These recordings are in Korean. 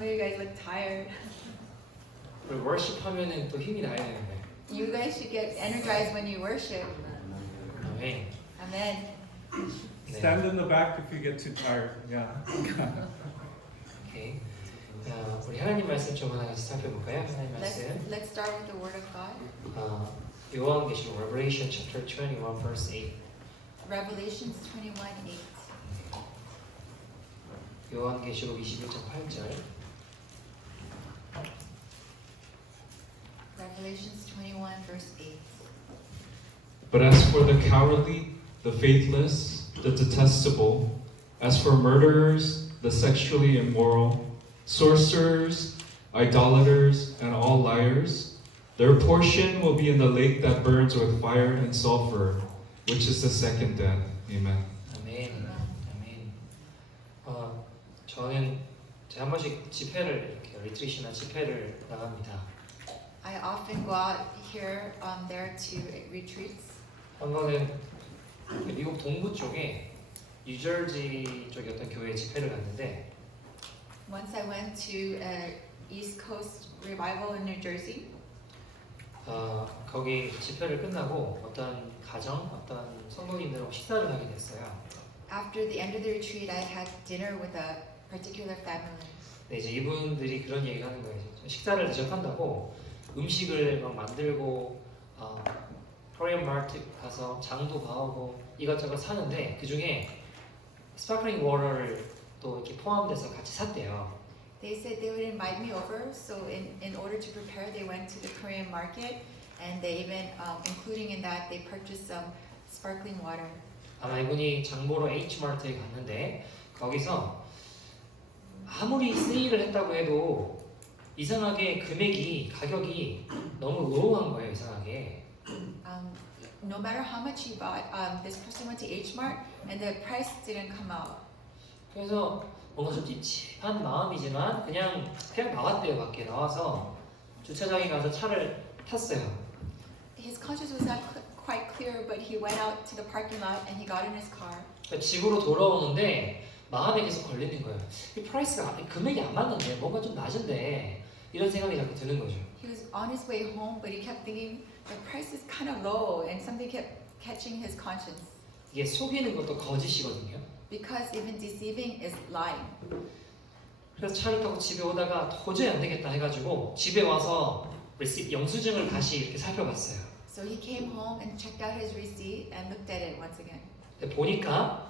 Some of you guys look tired. 우리 worship 하면은 또 힘이 나야 되는데. You guys should get energized when you worship. 아멘. Amen. Stand in the back if you get too tired. Yeah. 오케이. 자, 우리 하나님 말씀 좀 하나 같이 살펴볼까요? 하나님 말씀. Let's start with the Word of God. 요한계시록 Revelation chapter 21 verse 8. Revelations 21:8. 요한계시록 21장 8절. Revelations 21 verse 8. But as for the cowardly, the faithless, the detestable, as for murderers, the sexually immoral, sorcerers, idolaters, and all liars, their portion will be in the lake that burns with fire and sulfur, which is the second death. Amen. 아멘. 아멘. 저는 제가 한 번씩 집회를 이렇게 리트리트나 집회를 나갑니다. I often go out here, there to retreats. 한 번은 미국 동부 쪽에 뉴저지 쪽의 어떤 교회 집회를 갔는데 Once I went to East Coast Revival in New Jersey. 거기 집회를 끝나고 어떤 가정, 어떤 성도님들하고 식사를 하게 됐어요. After the end of the retreat, I had dinner with a particular family. 네, 이제 이분들이 그런 얘기를 하는 거예요. 식사를 대접한다고 음식을 막 만들고 코리안 마트 가서 장도 봐오고 이것저것 사는데 그 중에 스파클링 워터를 또 이렇게 포함돼서 같이 샀대요. They said they would invite me over, so in order to prepare, they went to the Korean market, and they even, including in that, they purchased some sparkling water. 아마 이분이 장보러 H마트에 갔는데 거기서 아무리 세일을 했다고 해도 이상하게 가격이 너무 우롱한 거예요. 이상하게. No matter how much he bought, this person went to H Mart, and the price didn't come out. 그래서 뭔가 좀 찝찝한 마음이지만 그냥 나왔대요. 밖에 나와서 주차장에 가서 차를 탔어요. His conscience was not quite clear, but he went out to the parking lot and he got in his car. 그러니까 집으로 돌아오는데 마음에 계속 걸리는 거예요. 이 프라이스가 금액이 안 맞는데 뭔가 좀 낮은데 이런 생각이 자꾸 드는 거죠. He was on his way home, but he kept thinking the price is kind of low, and something kept catching his conscience. 이게 속이는 것도 거짓이거든요. Because even deceiving is lying. 그래서 차를 타고 집에 오다가 도저히 안 되겠다 해가지고 집에 와서 영수증을 다시 이렇게 살펴봤어요. So he came home and checked out his receipt and looked at it once again. 근데 보니까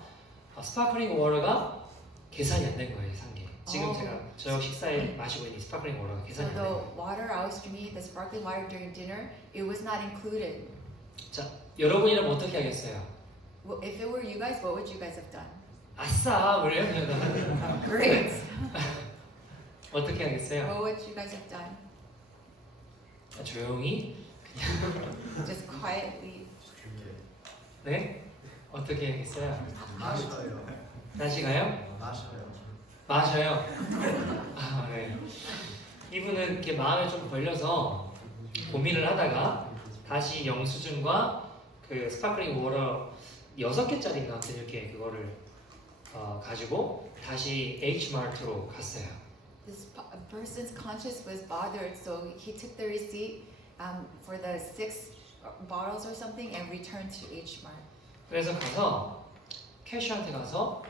스파클링 워터가 계산이 안 된 거예요. 산 게. 지금 제가 저녁 식사에 마시고 있는 스파클링 워터가 So 계산이 안 된 the 거예요. water I was drinking, the sparkling water during dinner, it was not included. 자, 여러분이라면 어떻게 하겠어요? Well, if it were you guys, what would you guys have done? 아싸! 그래요? Great. 어떻게 하겠어요? What would you guys have done? 조용히? Just quietly. 네? 어떻게 하겠어요? 마셔요. 다시 가요? 마셔요. 마셔요. 네. 이분은 이렇게 마음에 좀 걸려서 고민을 하다가 다시 영수증과 그 스파클링 워터 6개짜리인가 아무튼 이렇게 그거를 가지고 다시 H마트로 갔어요. This person's conscience was bothered, so he took the receipt for the 6 bottles or something and returned to H Mart. 그래서 가서 캐셔한테 가서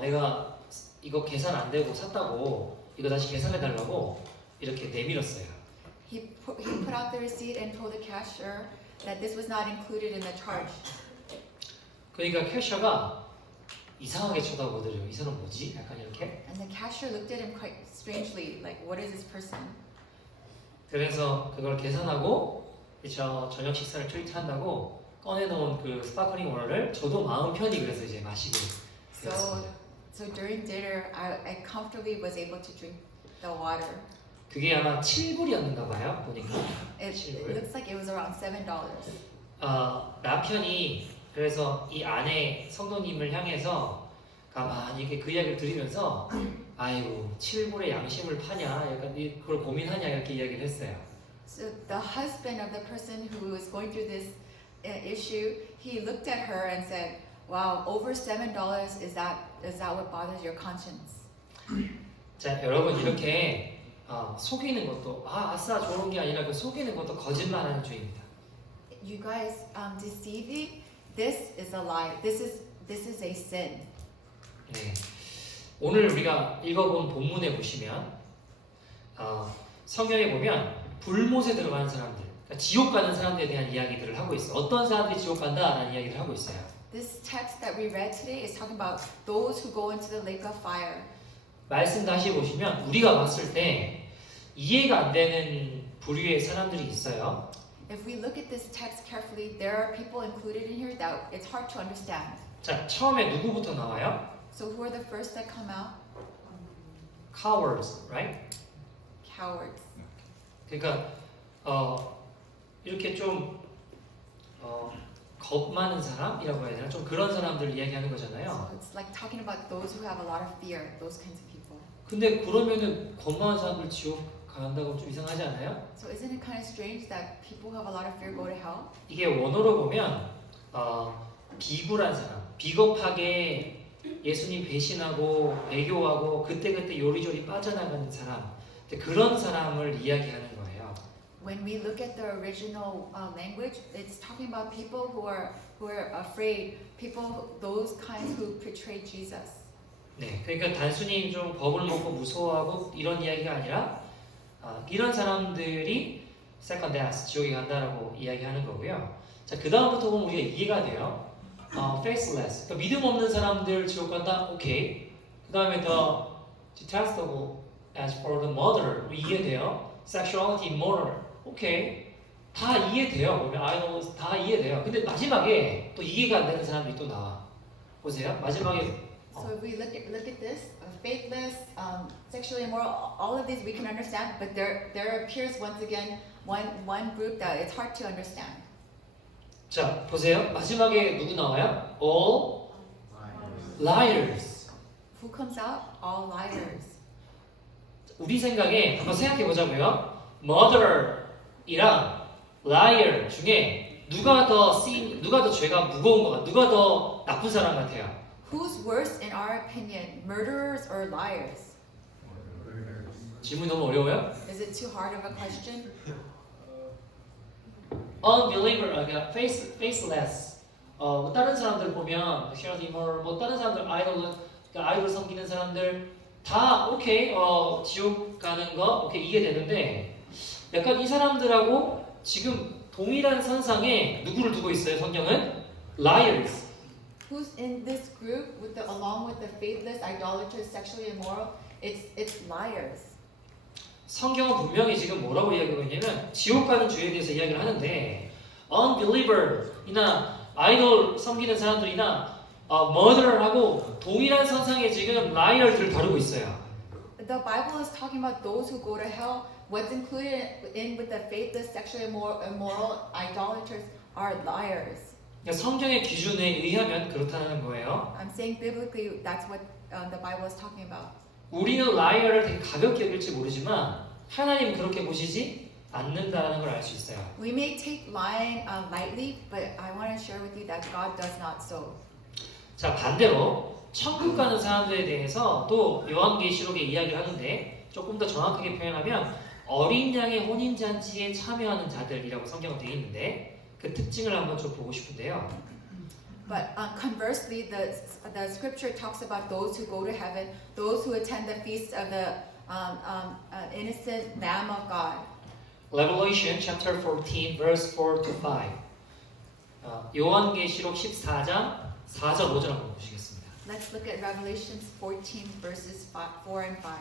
내가 이거 계산 안 되고 샀다고 이거 다시 계산해 달라고 이렇게 내밀었어요. He put out the receipt and told the cashier that this was not included in the charge. 그러니까 캐셔가 이상하게 쳐다보더래요. 이 사람 뭐지? 약간 이렇게. And the cashier looked at him quite strangely, like, what is this person? 그래서 그걸 계산하고 저 저녁 식사를 트리트한다고 꺼내놓은 그 스파클링 워터를 저도 마음 편히 그래서 이제 마시게 되었습니다. So during dinner, I comfortably was able to drink the water. 그게 아마 7불이었는가 봐요. 보니까. It looks like it was around $7. 남편이 그래서 이 아내 성도님을 향해서 가만히 이렇게 그 이야기를 들으면서 아이고 7불의 양심을 파냐 약간 그걸 고민하냐 이렇게 이야기를 했어요. So the husband of the person who was going through this issue, he looked at her and said, "Wow, over $7 is that what bothers your conscience?" 자, 여러분 이렇게 속이는 것도 아싸 좋은 게 아니라 그 속이는 것도 거짓말하는 죄입니다. You guys deceiving, this is a lie. This is a sin. 네. 오늘 우리가 읽어본 본문에 보시면 성경에 보면 불못에 들어가는 사람들, 그러니까 지옥 가는 사람들에 대한 이야기들을 하고 있어. 어떤 사람들이 지옥 간다라는 이야기를 하고 있어요. This text that we read today is talking about those who go into the lake of fire. 말씀 다시 보시면 우리가 봤을 때 이해가 안 되는 부류의 사람들이 있어요. If we look at this text carefully, there are people included in here that it's hard to understand. 자, 처음에 누구부터 나와요? So who are the first that come out? Cowards, right? Cowards. 그러니까 이렇게 좀 겁 많은 사람이라고 해야 되나? 좀 그런 사람들 이야기하는 거잖아요. So it's like talking about those who have a lot of fear, those kinds of people. 근데 그러면은 겁 많은 사람들 지옥 간다고 좀 이상하지 않아요? So isn't it kind of strange that people who have a lot of fear go to hell? 이게 원어로 보면 비굴한 사람, 비겁하게 예수님 배신하고 배교하고 그때그때 요리조리 빠져나가는 사람, 그런 사람을 이야기하는 거예요. When we look at the original language, it's talking about people who are afraid, people those kinds who betray Jesus. 네, 그러니까 단순히 좀 겁을 먹고 무서워하고 이런 이야기가 아니라 이런 사람들이 second death, 지옥에 간다라고 이야기하는 거고요. 자, 그 다음부터 보면 우리가 이해가 돼요. faithless, 그러니까 믿음 없는 사람들 지옥 간다, 오케이. 그 다음에 the detestable as for the murderer, 이해돼요. sexuality, immoral, 오케이. 다 이해돼요. 보면 idols 다 이해돼요. 근데 마지막에 또 이해가 안 되는 사람들이 또 나와. 보세요. 마지막에 So if we look at this, faithless, sexually immoral, all of these we can understand, but there appears once again one group that it's hard to understand. 자, 보세요. 마지막에 누구 나와요? All liars. Who comes out? All liars. 우리 생각에 한번 생각해 보자고요. murder이랑 liar 중에 누가 더 죄가 무거운 것 같아? 누가 더 나쁜 사람 같아요? Who's worse in our opinion, murderers or liars? 질문 너무 어려워요? Is it too hard of a question? unbeliever, 그러니까 faithless. 다른 사람들 보면 sexuality immoral, 뭐 다른 사람들 아이돌 섬기는 사람들 다 오케이, 지옥 가는 거 오케이 이해되는데 약간 이 사람들하고 지금 동일한 선상에 누구를 두고 있어요? 성경은 liars. Who's in this group along with the faithless, idolaters, sexually immoral? It's liars. 성경은 분명히 지금 뭐라고 이야기하고 있냐면 지옥 가는 죄에 대해서 이야기를 하는데 unbeliever이나 아이돌 섬기는 사람들이나 murderer하고 동일한 선상에 지금 liar들을 다루고 있어요. The Bible is talking about those who go to hell. What's included in with the faithless, sexually immoral, idolaters are liars. 그러니까 성경의 기준에 의하면 그렇다는 거예요. I'm saying biblically that's what the Bible is talking about. 우리는 liar를 되게 가볍게 여길지 모르지만 하나님은 그렇게 보시지 않는다는 걸 알 수 있어요. We may take lying lightly, but I want to share with you that God does not so. 자, 반대로 천국 가는 사람들에 대해서 또 요한계시록에 이야기를 하는데 조금 더 정확하게 표현하면 어린 양의 혼인잔치에 참여하는 자들이라고 성경은 되어 있는데 그 특징을 한번 좀 보고 싶은데요. But conversely, the scripture talks about those who go to heaven, those who attend the feast of the innocent Lamb of God. Revelation chapter 14 verse 4 to 5. 요한계시록 14장 4절 5절 한번 보시겠습니다. Let's look at Revelations 14 verses 4 and 5.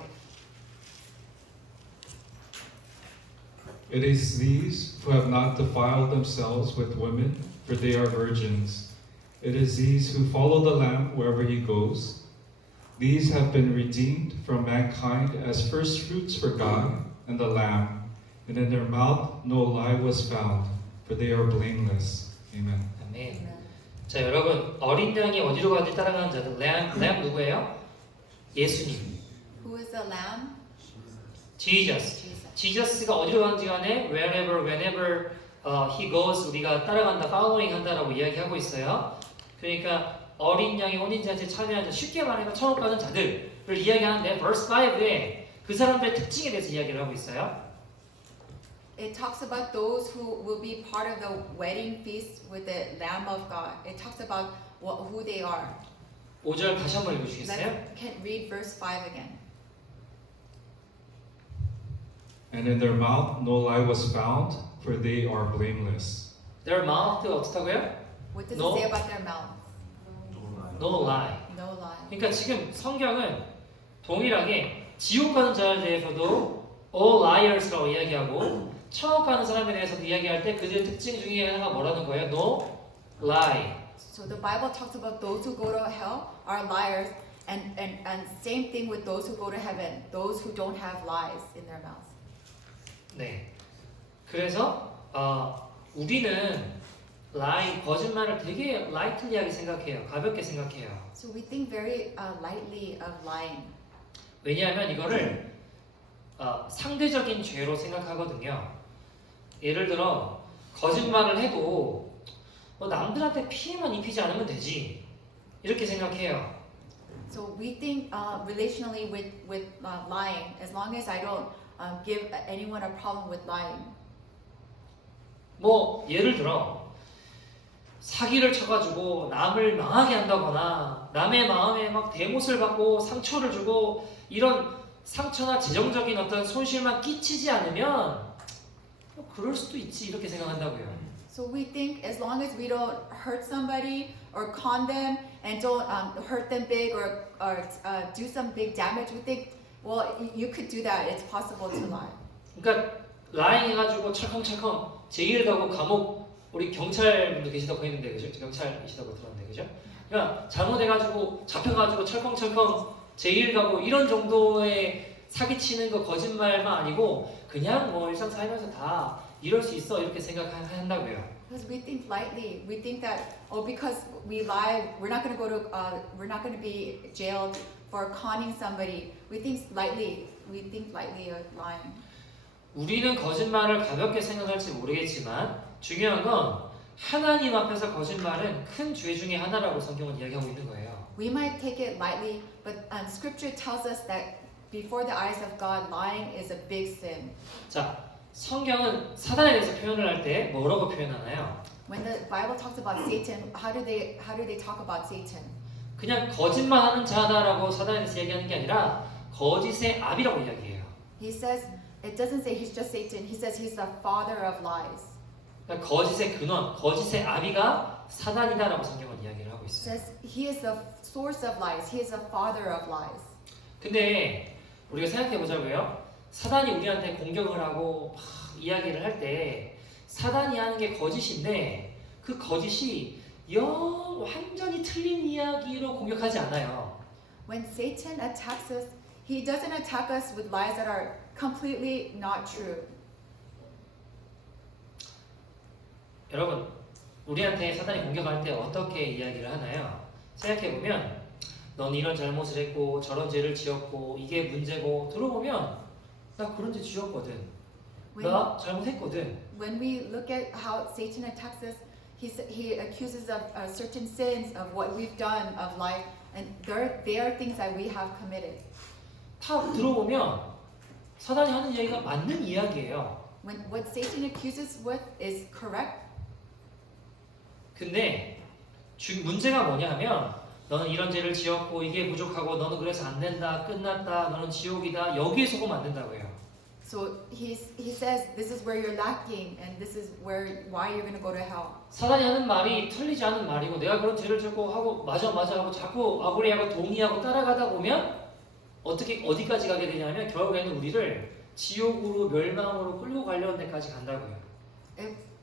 It is these who have not defiled themselves with women, for they are virgins. It is these who follow the Lamb wherever he goes. These have been redeemed from mankind as first fruits for God and the Lamb, and in their mouth no lie was found, for they are blameless. Amen. 아멘. 자, 여러분 어린 양이 어디로 가는지 따라가는 자들 램 누구예요? 예수님. Who is the Lamb? Jesus. Jesus. 지저스가 어디로 가는지 간에 wherever, whenever he goes 우리가 따라간다, following 한다라고 이야기하고 있어요. 그러니까 어린 양의 혼인잔치에 참여하는 자, 쉽게 말하면 천국 가는 자들을 이야기하는데 verse 5에 그 사람들의 특징에 대해서 이야기를 하고 있어요. It talks about those who will be part of the wedding feast with the Lamb of God. It talks about who they are. 5절 다시 한번 읽어주시겠어요? Can read verse 5 again. And in their mouth no lie was found, for they are blameless. Their mouth 어떻다고요? What does No. it say about their mouth? No lie. No lie. 그러니까 지금 성경은 동일하게 지옥 가는 자에 대해서도 all liars라고 이야기하고 천국 가는 사람에 대해서도 이야기할 때 그들의 특징 중에 하나가 뭐라는 거예요? No lie. So the Bible talks about those who go to hell are liars, and same thing with those who go to heaven, those who don't have lies in their mouths. 네. 그래서 우리는 lie 거짓말을 되게 lightly하게 생각해요. 가볍게 생각해요. So we think very lightly of lying. 왜냐하면 이거를 상대적인 죄로 생각하거든요. 예를 들어 거짓말을 해도 뭐 남들한테 피해만 입히지 않으면 되지 이렇게 생각해요. So we think relationally with lying, as long as I don't give anyone a problem with lying. 뭐 예를 들어 사기를 쳐가지고 남을 망하게 한다거나 남의 마음에 막 대못을 받고 상처를 주고 이런 상처나 재정적인 어떤 손실만 끼치지 않으면 뭐 그럴 수도 있지 이렇게 생각한다고요. So we think as long as we don't hurt somebody or con them and don't hurt them big or do some big damage, we think, well, you could do that. It's possible to lie. 그러니까 라잉 해가지고 철컹철컹 제일 가고 감옥 우리 경찰분도 계시다고 했는데 그죠? 경찰이시다고 들었는데 그죠? 그러니까 잘못해가지고 잡혀가지고 철컹철컹 제일 가고 이런 정도의 사기치는 거 거짓말만 아니고 그냥 뭐 일상 살면서 다 이럴 수 있어 이렇게 생각한다고요. Because we think lightly. We think that because we lie, we're not going to be jailed for conning somebody. We think lightly. We think lightly of lying. 우리는 거짓말을 가볍게 생각할지 모르겠지만 중요한 건 하나님 앞에서 거짓말은 큰 죄 중에 하나라고 성경은 이야기하고 있는 거예요. We might take it lightly, but Scripture tells us that before the eyes of God, lying is a big sin. 자, 성경은 사단에 대해서 표현을 할 때 뭐라고 표현하나요? When the Bible talks about Satan, how do they talk about Satan? 그냥 거짓말하는 자다라고 사단에 대해서 얘기하는 게 아니라 거짓의 아비라고 이야기해요. He says it doesn't say he's just Satan. He says he's the father of lies. 그러니까 거짓의 근원, 거짓의 아비가 사단이다라고 성경은 이야기를 하고 It 있어요. says he is the source of lies. He is the father of lies. 근데 우리가 생각해 보자고요. 사단이 우리한테 공격을 하고 이야기를 할 때 사단이 하는 게 거짓인데 그 거짓이 완전히 틀린 이야기로 공격하지 않아요. When Satan attacks us, he doesn't attack us with lies that are completely not true. 여러분, 우리한테 사단이 공격할 때 어떻게 이야기를 하나요? 생각해 보면 넌 이런 잘못을 했고 저런 죄를 지었고 이게 문제고 들어보면 나 그런 죄 지었거든. 나 잘못했거든. When we look at how Satan attacks us, he accuses of certain sins of what we've done of life, and they are things that we have committed. 다 들어보면 사단이 하는 이야기가 맞는 이야기예요. When what Satan accuses with is correct, 근데 문제가 뭐냐 하면 너는 이런 죄를 지었고 이게 부족하고 너는 그래서 안 된다, 끝났다, 너는 지옥이다 여기에 속으면 안 된다고요. so he says this is where you're lacking, and this is why you're going to go to hell. 사단이 하는 말이 틀리지 않은 말이고 내가 그런 죄를 짓고 하고 맞아 하고 자꾸 아브레하고 동의하고 따라가다 보면 어디까지 가게 되냐면 결국에는 우리를 지옥으로 멸망으로 끌고 가려는 데까지 간다고요.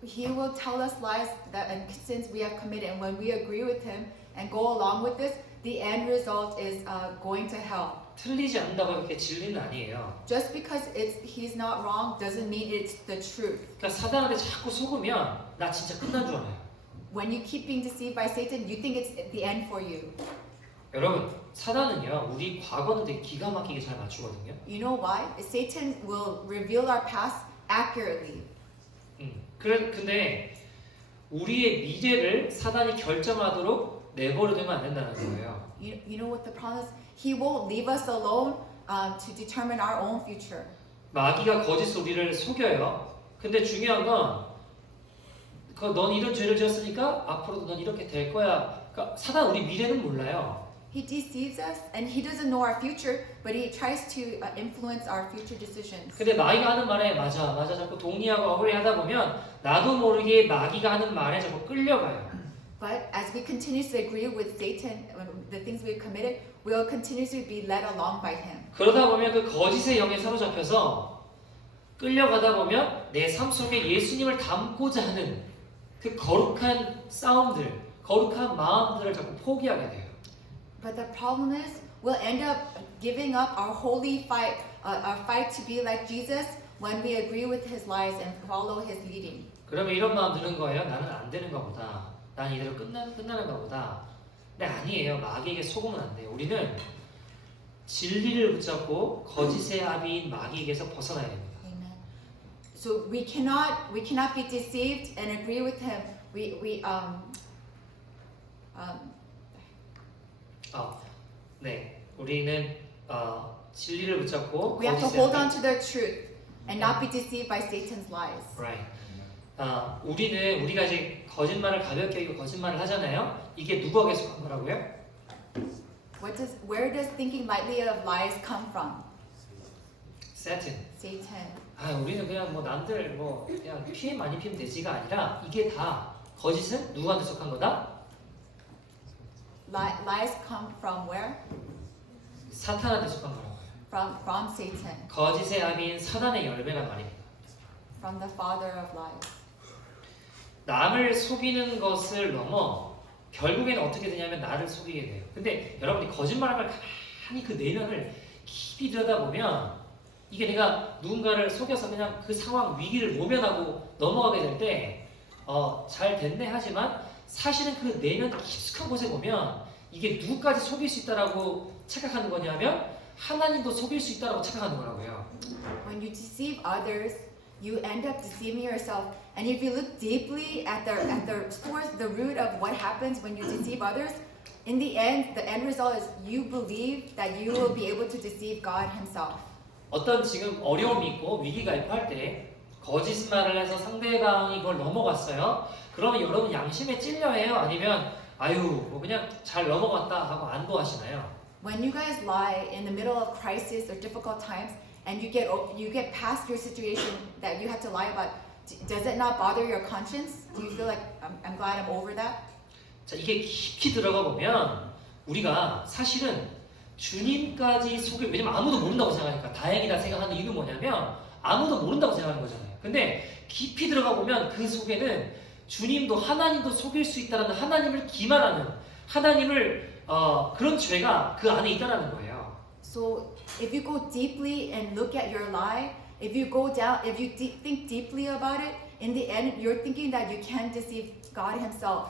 He will tell us lies that and sins we have committed, and when we agree with him and go along with this, the end result is going to hell. 틀리지 않는다고 이렇게 진리는 아니에요. Just because he's not wrong doesn't mean it's the truth. 그러니까 사단한테 자꾸 속으면 나 진짜 끝난 줄 알아요. When you keep being deceived by Satan, you think it's the end for you. 여러분, 사단은요 우리 과거는 되게 기가 막히게 잘 맞추거든요. You know why? Satan will reveal our past accurately. 근데 우리의 미래를 사단이 결정하도록 내버려두면 안 된다는 거예요. You know what the problem is? He won't leave us alone to determine our own future. 마귀가 거짓 우리를 속여요. 근데 중요한 건 넌 이런 죄를 지었으니까 앞으로도 넌 이렇게 될 거야. 그러니까 사단 우리 미래는 몰라요. He deceives us and he doesn't know our future, but he tries to influence our future decisions. 근데 마귀가 하는 말에 맞아 자꾸 동의하고 어그리하다 보면 나도 모르게 마귀가 하는 말에 자꾸 끌려가요. But as we continuously agree with Satan, the things we've committed, we'll continuously be led along by him. 그러다 보면 그 거짓의 영에 사로잡혀서 끌려가다 보면 내 삶 속에 예수님을 닮고자 하는 그 거룩한 싸움들, 거룩한 마음들을 자꾸 포기하게 돼요. But the problem is, we'll end up giving up our holy fight, our fight to be like Jesus, when we agree with his lies and follow his leading. 그러면 이런 마음 드는 거예요. 나는 안 되는가 보다. 난 이대로 끝나는가 보다. 근데 아니에요. 마귀에게 속으면 안 돼요. 우리는 진리를 붙잡고 거짓의 아비인 마귀에게서 벗어나야 됩니다. Amen. So we cannot be deceived and agree with him. 네, 우리는 진리를 붙잡고 We have to 거짓의 hold 아비- on to the truth and not be deceived by Satan's lies. Right. 우리가 이제 거짓말을 가볍게 여기고 거짓말을 하잖아요. 이게 누구에게 속한 거라고요? Where does thinking lightly of lies come from? Satan. Satan. 우리는 그냥 뭐 남들 뭐 그냥 피해 많이 피면 되지가 아니라 이게 다 거짓은 누구한테 속한 거다? Lies come from where? 사탄한테 속한 거라고요. From Satan, 거짓의 아비인 사단의 열매란 말입니다. from the father of lies. 남을 속이는 것을 넘어 결국에는 어떻게 되냐면 나를 속이게 돼요. 근데 여러분이 거짓말을 가만히 그 내면을 깊이 들여다보면 이게 내가 누군가를 속여서 그냥 그 상황 위기를 모면하고 넘어가게 될 때 잘 됐네 하지만 사실은 그 내면 깊숙한 곳에 보면 이게 누구까지 속일 수 있다라고 착각하는 거냐면 하나님도 속일 수 있다라고 착각하는 거라고요. When you deceive others, you end up deceiving yourself. And if you look deeply at the source, the root of what happens when you deceive others, in the end result is you believe that you will be able to deceive God Himself. 어떤 지금 어려움이 있고 위기가 있고 할 때 거짓말을 해서 상대방이 그걸 넘어갔어요. 그러면 여러분 양심에 찔려해요? 아니면 아유 뭐 그냥 잘 넘어갔다 하고 안도하시나요? When you guys lie in the middle of crisis or difficult times, and you get past your situation that you had to lie about, does it not bother your conscience? Do you feel like I'm glad I'm over that? 자 이게 깊이 들어가 보면 우리가 사실은 주님까지 속일 왜냐면 아무도 모른다고 생각하니까 다행이다 생각하는 이유는 뭐냐면 아무도 모른다고 생각하는 거잖아요. 근데 깊이 들어가 보면 그 속에는 주님도 하나님도 속일 수 있다는 하나님을 기만하는 하나님을 그런 죄가 그 안에 있다라는 거예요. So if you go deeply and look at your lie, if you think deeply about it, in the end you're thinking that you can deceive God Himself.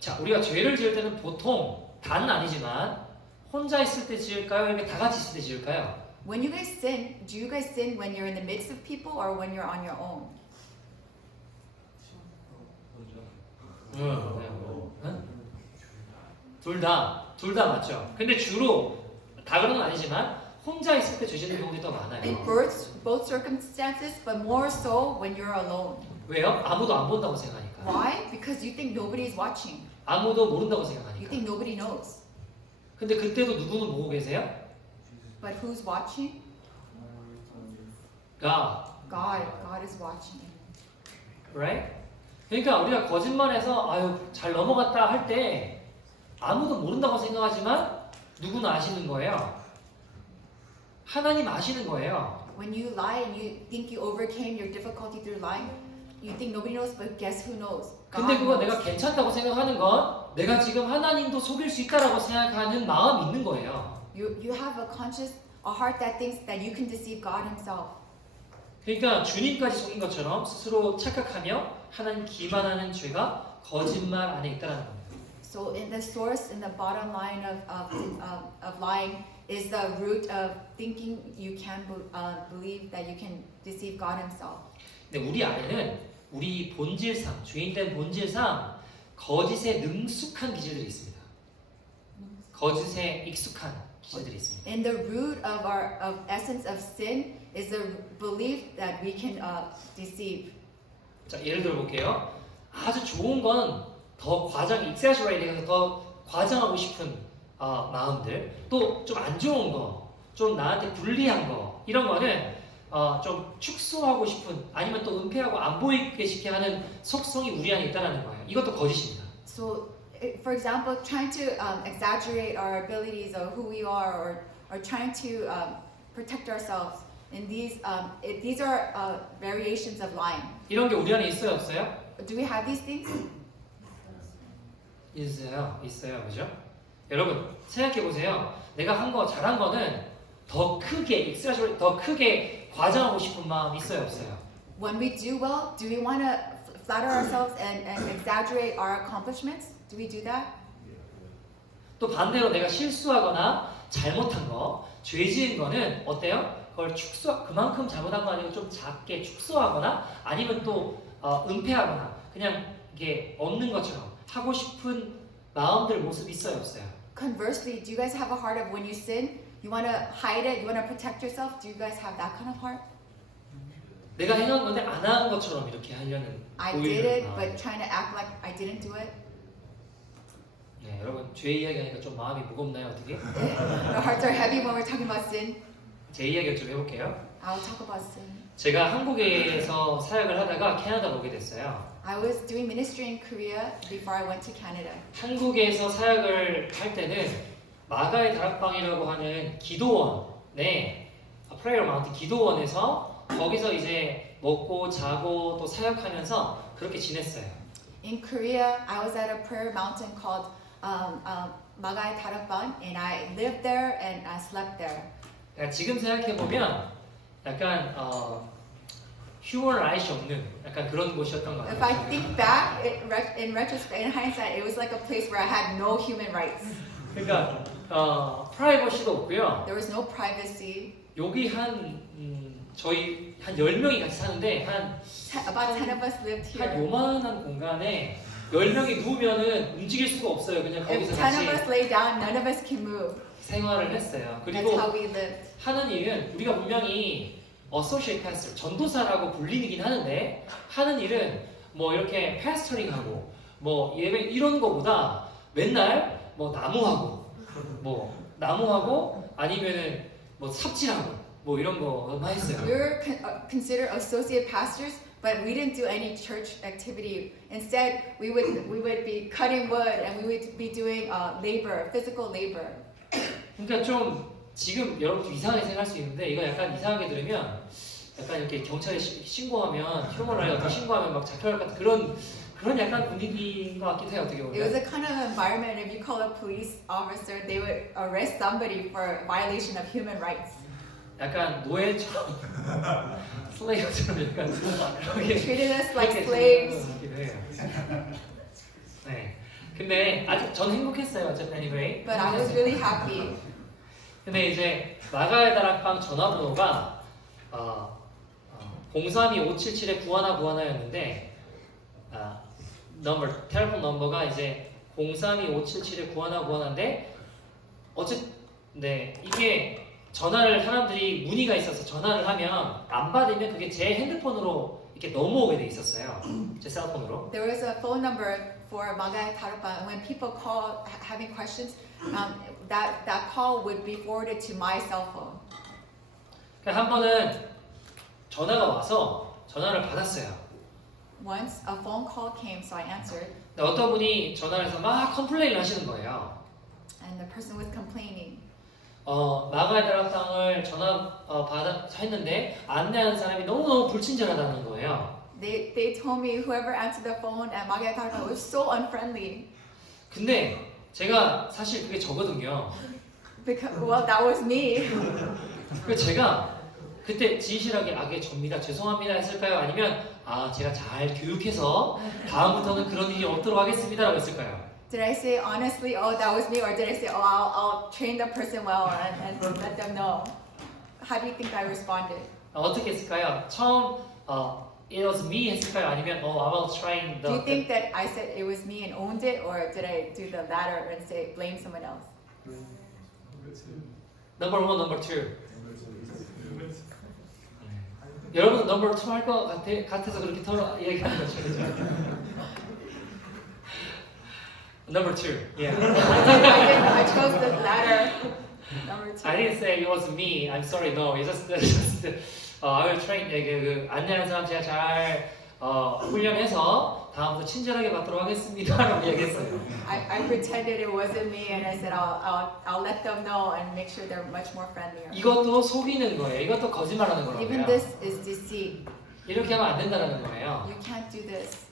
자 우리가 죄를 지을 때는 보통 다는 아니지만 혼자 있을 때 지을까요? 이렇게 다 같이 있을 때 지을까요? When you guys sin, do you guys sin when you're in the midst of people or when you're on your own? 둘 다 맞죠. 근데 주로 다 그런 건 아니지만 혼자 있을 때 죄 짓는 경우들이 더 많아요. In both circumstances, but more so when you're alone. 왜요? 아무도 안 본다고 생각하니까. Why? Because you think nobody's watching. 아무도 모른다고 You 생각하니까. think nobody knows. 근데 그때도 누구는 보고 계세요? But who's watching? God, God is watching. right? 그러니까 우리가 거짓말해서 아유 잘 넘어갔다 할 때 아무도 모른다고 생각하지만 누구는 아시는 거예요. 하나님 아시는 거예요. When you lie and you think you overcame your difficulty through lying, you think nobody knows, but guess who knows? 근데 그거 knows. 내가 괜찮다고 생각하는 건 내가 지금 하나님도 속일 수 있다라고 생각하는 마음이 있는 거예요. You have a heart that thinks that you can deceive God Himself. 그러니까 주님까지 속인 것처럼 스스로 착각하며 하나님 기만하는 죄가 거짓말 안에 있다는 겁니다. So in the source, in the bottom line of lying is the root of thinking you can believe that you can deceive God Himself. 근데 우리 안에는 우리 본질상 죄인된 본질상 거짓에 능숙한 기질들이 있습니다. 거짓에 익숙한 기제들이 있습니다. In the root of our of essence of sin is the belief that we can deceive. 자, 예를 들어 볼게요. 아주 좋은 건 더 과장, exaggerate해서 더 과장하고 싶은 마음들, 또 좀 안 좋은 거, 좀 나한테 불리한 거, 이런 거는 좀 축소하고 싶은, 아니면 또 은폐하고 안 보이게 쉽게 하는 속성이 우리 안에 있다는 거예요. 이것도 거짓입니다. So, for example, trying to exaggerate our abilities or who we are, or trying to protect ourselves. And these are variations of lying. 이런 게 우리 안에 있어요, 없어요? Do we have these things? 있어요, 그죠? 여러분 생각해 보세요. 내가 한 거 잘한 거는 더 크게 exaggerate, 더 크게 과장하고 싶은 마음 있어요, 없어요? When we do well, do we want to flatter ourselves and exaggerate our accomplishments? Do we do that? 또 반대로 내가 실수하거나 잘못한 거, 죄 지은 거는 어때요? 그걸 그만큼 잘못한 거 아니고 좀 작게 축소하거나 아니면 또 은폐하거나 그냥 이게 없는 것처럼 하고 싶은 마음들 모습 있어요, 없어요? Conversely, do you guys have a heart of when you sin, you want to hide it, you want to protect yourself? Do you guys have that kind of heart? 내가 행한 건데 안 한 것처럼 이렇게 하려는 I did it, but trying to act like I didn't do it. 네, 여러분 죄 이야기하니까 좀 마음이 무겁나요, 어떻게? Our hearts are heavy when we're talking about sin. 제 이야기를 좀 해볼게요. I'll talk about sin. 제가 한국에서 사역을 하다가 캐나다 오게 됐어요. I was doing ministry in Korea before I went to Canada. 한국에서 사역을 할 때는 마가의 다락방이라고 하는 기도원에 프레이어 마운틴 기도원에서 거기서 이제 먹고 자고 또 사역하면서 그렇게 지냈어요. In Korea, I was at a prayer mountain called Magae Darakban, and I lived there and I slept there. 그러니까 지금 생각해 보면 약간 휴먼 라이트 없는 약간 그런 곳이었던 것 If I 같아요. think back, in retrospect, in hindsight, it was like a place where I had no human rights. 그러니까 프라이버시도 없고요. There was no privacy. 여기 저희 한 10명이 같이 사는데 About 10 of us lived 한 here. 요만한 공간에 10명이 누우면은 움직일 수가 없어요. 그냥 If 거기서 10 같이 of us lay down, none of us can move. 생활을 했어요. That's 그리고 how we lived. 하는 일은 우리가 분명히 associate pastor, 전도사라고 불리긴 하는데 하는 일은 뭐 이렇게 pastoring하고 뭐 예배 이런 거보다 맨날 뭐 나무하고 아니면은 뭐 삽질하고 뭐 이런 거만 했어요. We were considered associate pastors, but we didn't do any church activity. Instead, we would be cutting wood and we would be doing labor, physical labor. 그러니까 좀 지금 여러분 좀 이상하게 생각할 수 있는데 이거 약간 이상하게 들으면 약간 이렇게 경찰에 신고하면 휴먼 라이트 신고하면 막 잡혀갈 것 같은 그런 약간 분위기인 것 같기도 해요. 어떻게 It was 보면. a kind of environment. If you call a police officer, they would arrest somebody for violation of human rights. 약간 노예처럼 슬레이브처럼 약간 그렇게 Treated us like 그렇게 slaves. 생각하기도 해요. 네. 근데 아직 전 행복했어요. 어쨌든 anyway. But I was really happy. 근데 이제 마가의 다락방 전화번호가 032-577-9191였는데 텔레폰 넘버가 이제 032-577-9191인데 네, 이게 전화를 사람들이 문의가 있어서 전화를 하면 안 받으면 그게 제 핸드폰으로 이렇게 넘어오게 돼 있었어요. 제 셀폰으로. There was a phone number for Magae Darakban. When people call having questions, that call would be forwarded to my cell phone. 그러니까 한 번은 전화가 와서 전화를 받았어요. Once a phone call came, so I answered, 근데 어떤 분이 전화를 해서 막 컴플레인을 하시는 거예요. and the person was complaining. 마가의 다락방을 했는데 안내하는 사람이 너무너무 불친절하다는 거예요. They told me whoever answered the phone at Magae Darakban was so unfriendly. 근데 제가 사실 그게 저거든요. Because well, that was me. 그래서 제가 그때 진실하게 그게 접니다. 죄송합니다 했을까요? 아니면 제가 잘 교육해서 다음부터는 그런 일이 없도록 하겠습니다라고 했을까요? Did I say honestly, oh, that was me, or did I say, oh, I'll train the person well and let them know? How do you think I responded? 어떻게 했을까요? 처음 it was me 했을까요? 아니면 I will try Do you think that I said it was me and owned it, or did I do the latter and say blame someone else? Number 1, number 2. 여러분 number 2 할 것 같아서 그렇게 얘기하는 거죠. 그죠? Number 2. Yeah. I chose the latter. Number 2. I didn't say it was me. I'm sorry. No. It's just I will train. 그 안내하는 사람 제가 잘 훈련해서 다음부터 친절하게 받도록 하겠습니다라고 얘기했어요. I pretended it wasn't me, and I said I'll let them know and make sure they're much more friendlier. 이것도 속이는 거예요. 이것도 거짓말하는 Even 거라고요. this is deceit. 이렇게 하면 안 된다는 거예요. You can't do this.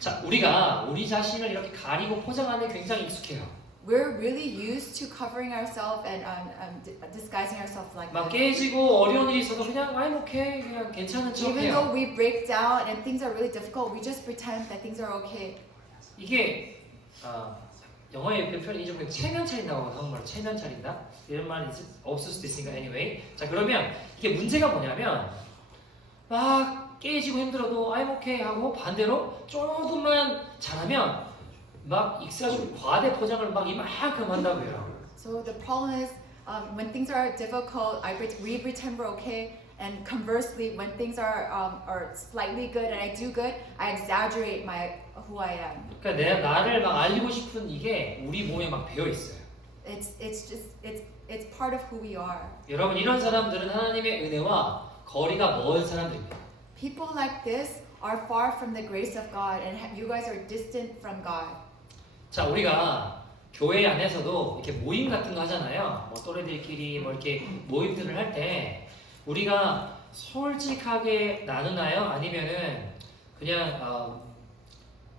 자, 우리가 우리 자신을 이렇게 가리고 포장하는 게 굉장히 익숙해요. We're really used to covering ourselves and disguising ourselves like 막 this. 깨지고 어려운 일이 있어도 그냥 I'm okay, 그냥 괜찮은 Even 척해요. though we break down and things are really difficult, we just pretend that things are okay. 이게 영어의 그 표현이 좀 체면 차린다고 한국말로 체면 차린다 이런 말이 없을 수도 있으니까 anyway. 자 그러면 이게 문제가 뭐냐면 막 깨지고 힘들어도 I'm okay 하고 반대로 조금만 잘하면 막 익숙해지고 과대 포장을 막 이만큼 한다고요. So the problem is when things are difficult, we pretend we're okay, and conversely, when things are slightly good and I do good, I exaggerate who I am. 그러니까 나를 막 알리고 싶은 이게 우리 몸에 막 배어 있어요. It's part of who we are. 여러분 이런 사람들은 하나님의 은혜와 거리가 먼 사람들입니다. People like this are far from the grace of God, and you guys are distant from God. 자 우리가 교회 안에서도 이렇게 모임 같은 거 하잖아요. 뭐 또래들끼리 뭐 이렇게 모임들을 할 때 우리가 솔직하게 나누나요? 아니면은 그냥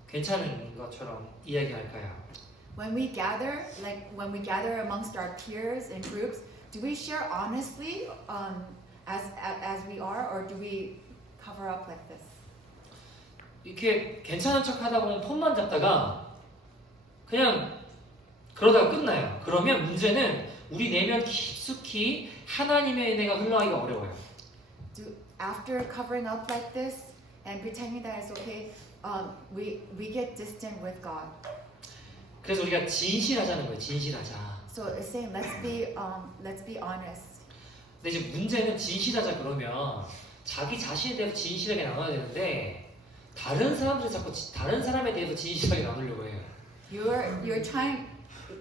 괜찮은 것처럼 이야기할까요? When we gather amongst our peers and groups, do we share honestly as we are, or do we cover up like this? 이렇게 괜찮은 척 하다 보면 폰만 잡다가 그냥 그러다가 끝나요. 그러면 문제는 우리 내면 깊숙이 하나님의 은혜가 흘러가기가 어려워요. After covering up like this and pretending that it's okay, we get distant with God. 그래서 우리가 진실하자는 거예요. 진실하자. So it's saying let's be honest. 근데 이제 문제는 진실하자 그러면 자기 자신에 대해서 진실하게 나눠야 되는데 다른 사람들이 자꾸 다른 사람에 대해서 진실하게 나누려고 해요. You're trying,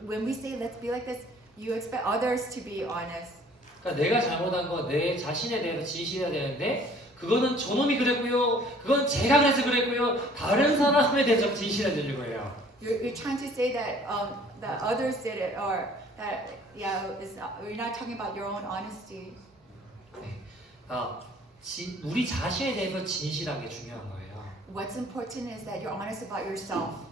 when we say let's be like this, you expect others to be honest. 그러니까 내가 잘못한 거 내 자신에 대해서 진실해야 되는데 그거는 저놈이 그랬고요. 그건 제가 그래서 그랬고요. 다른 사람에 대해서 진실해지려고 해요. You're trying to say that that others did it, or that you're not talking about your own honesty. 네. 우리 자신에 대해서 진실한 게 중요한 거예요. What's important is that you're honest about yourself.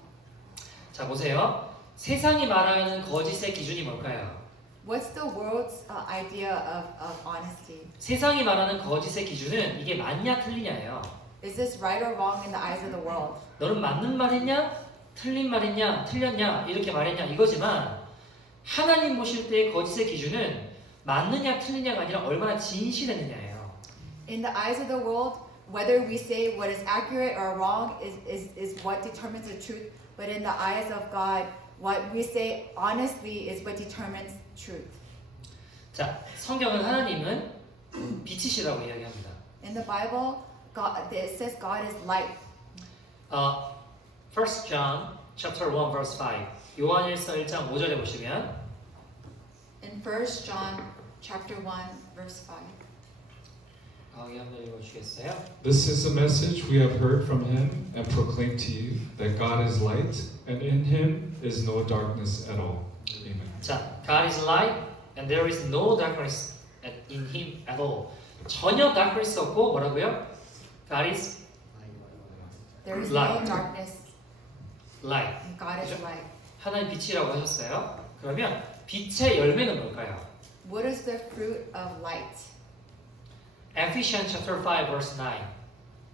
자 보세요. 세상이 말하는 거짓의 기준이 뭘까요? What's the world's idea of honesty? 세상이 말하는 거짓의 기준은 이게 맞냐 틀리냐예요. Is this right or wrong in the eyes of the world? 너는 맞는 말했냐? 틀린 말했냐? 틀렸냐? 이렇게 말했냐? 이거지만 하나님 보실 때의 거짓의 기준은 맞느냐 틀리냐가 아니라 얼마나 진실했느냐예요. In the eyes of the world, whether we say what is accurate or wrong is what determines the truth. But in the eyes of God, what we say honestly is what determines truth. 자, 성경은 하나님은 빛이시라고 이야기합니다. In the Bible, it says God is light. 1 John chapter 1 verse 5. 요한일서 1장 5절에 보시면 In 1 John chapter 1 verse 5. 여기 한번 읽어주시겠어요? This is the message we have heard from him and proclaimed to you, that God is light, and in him is no darkness at all. Amen. 자, God is light and there is no darkness in him at all. 전혀 darkness 없고 뭐라고요? God is There is Light. no darkness. light. And God is 그죠? light. 하나님 빛이라고 하셨어요. 그러면 빛의 열매는 뭘까요? What is the fruit of light? Ephesians chapter 5 verse 9.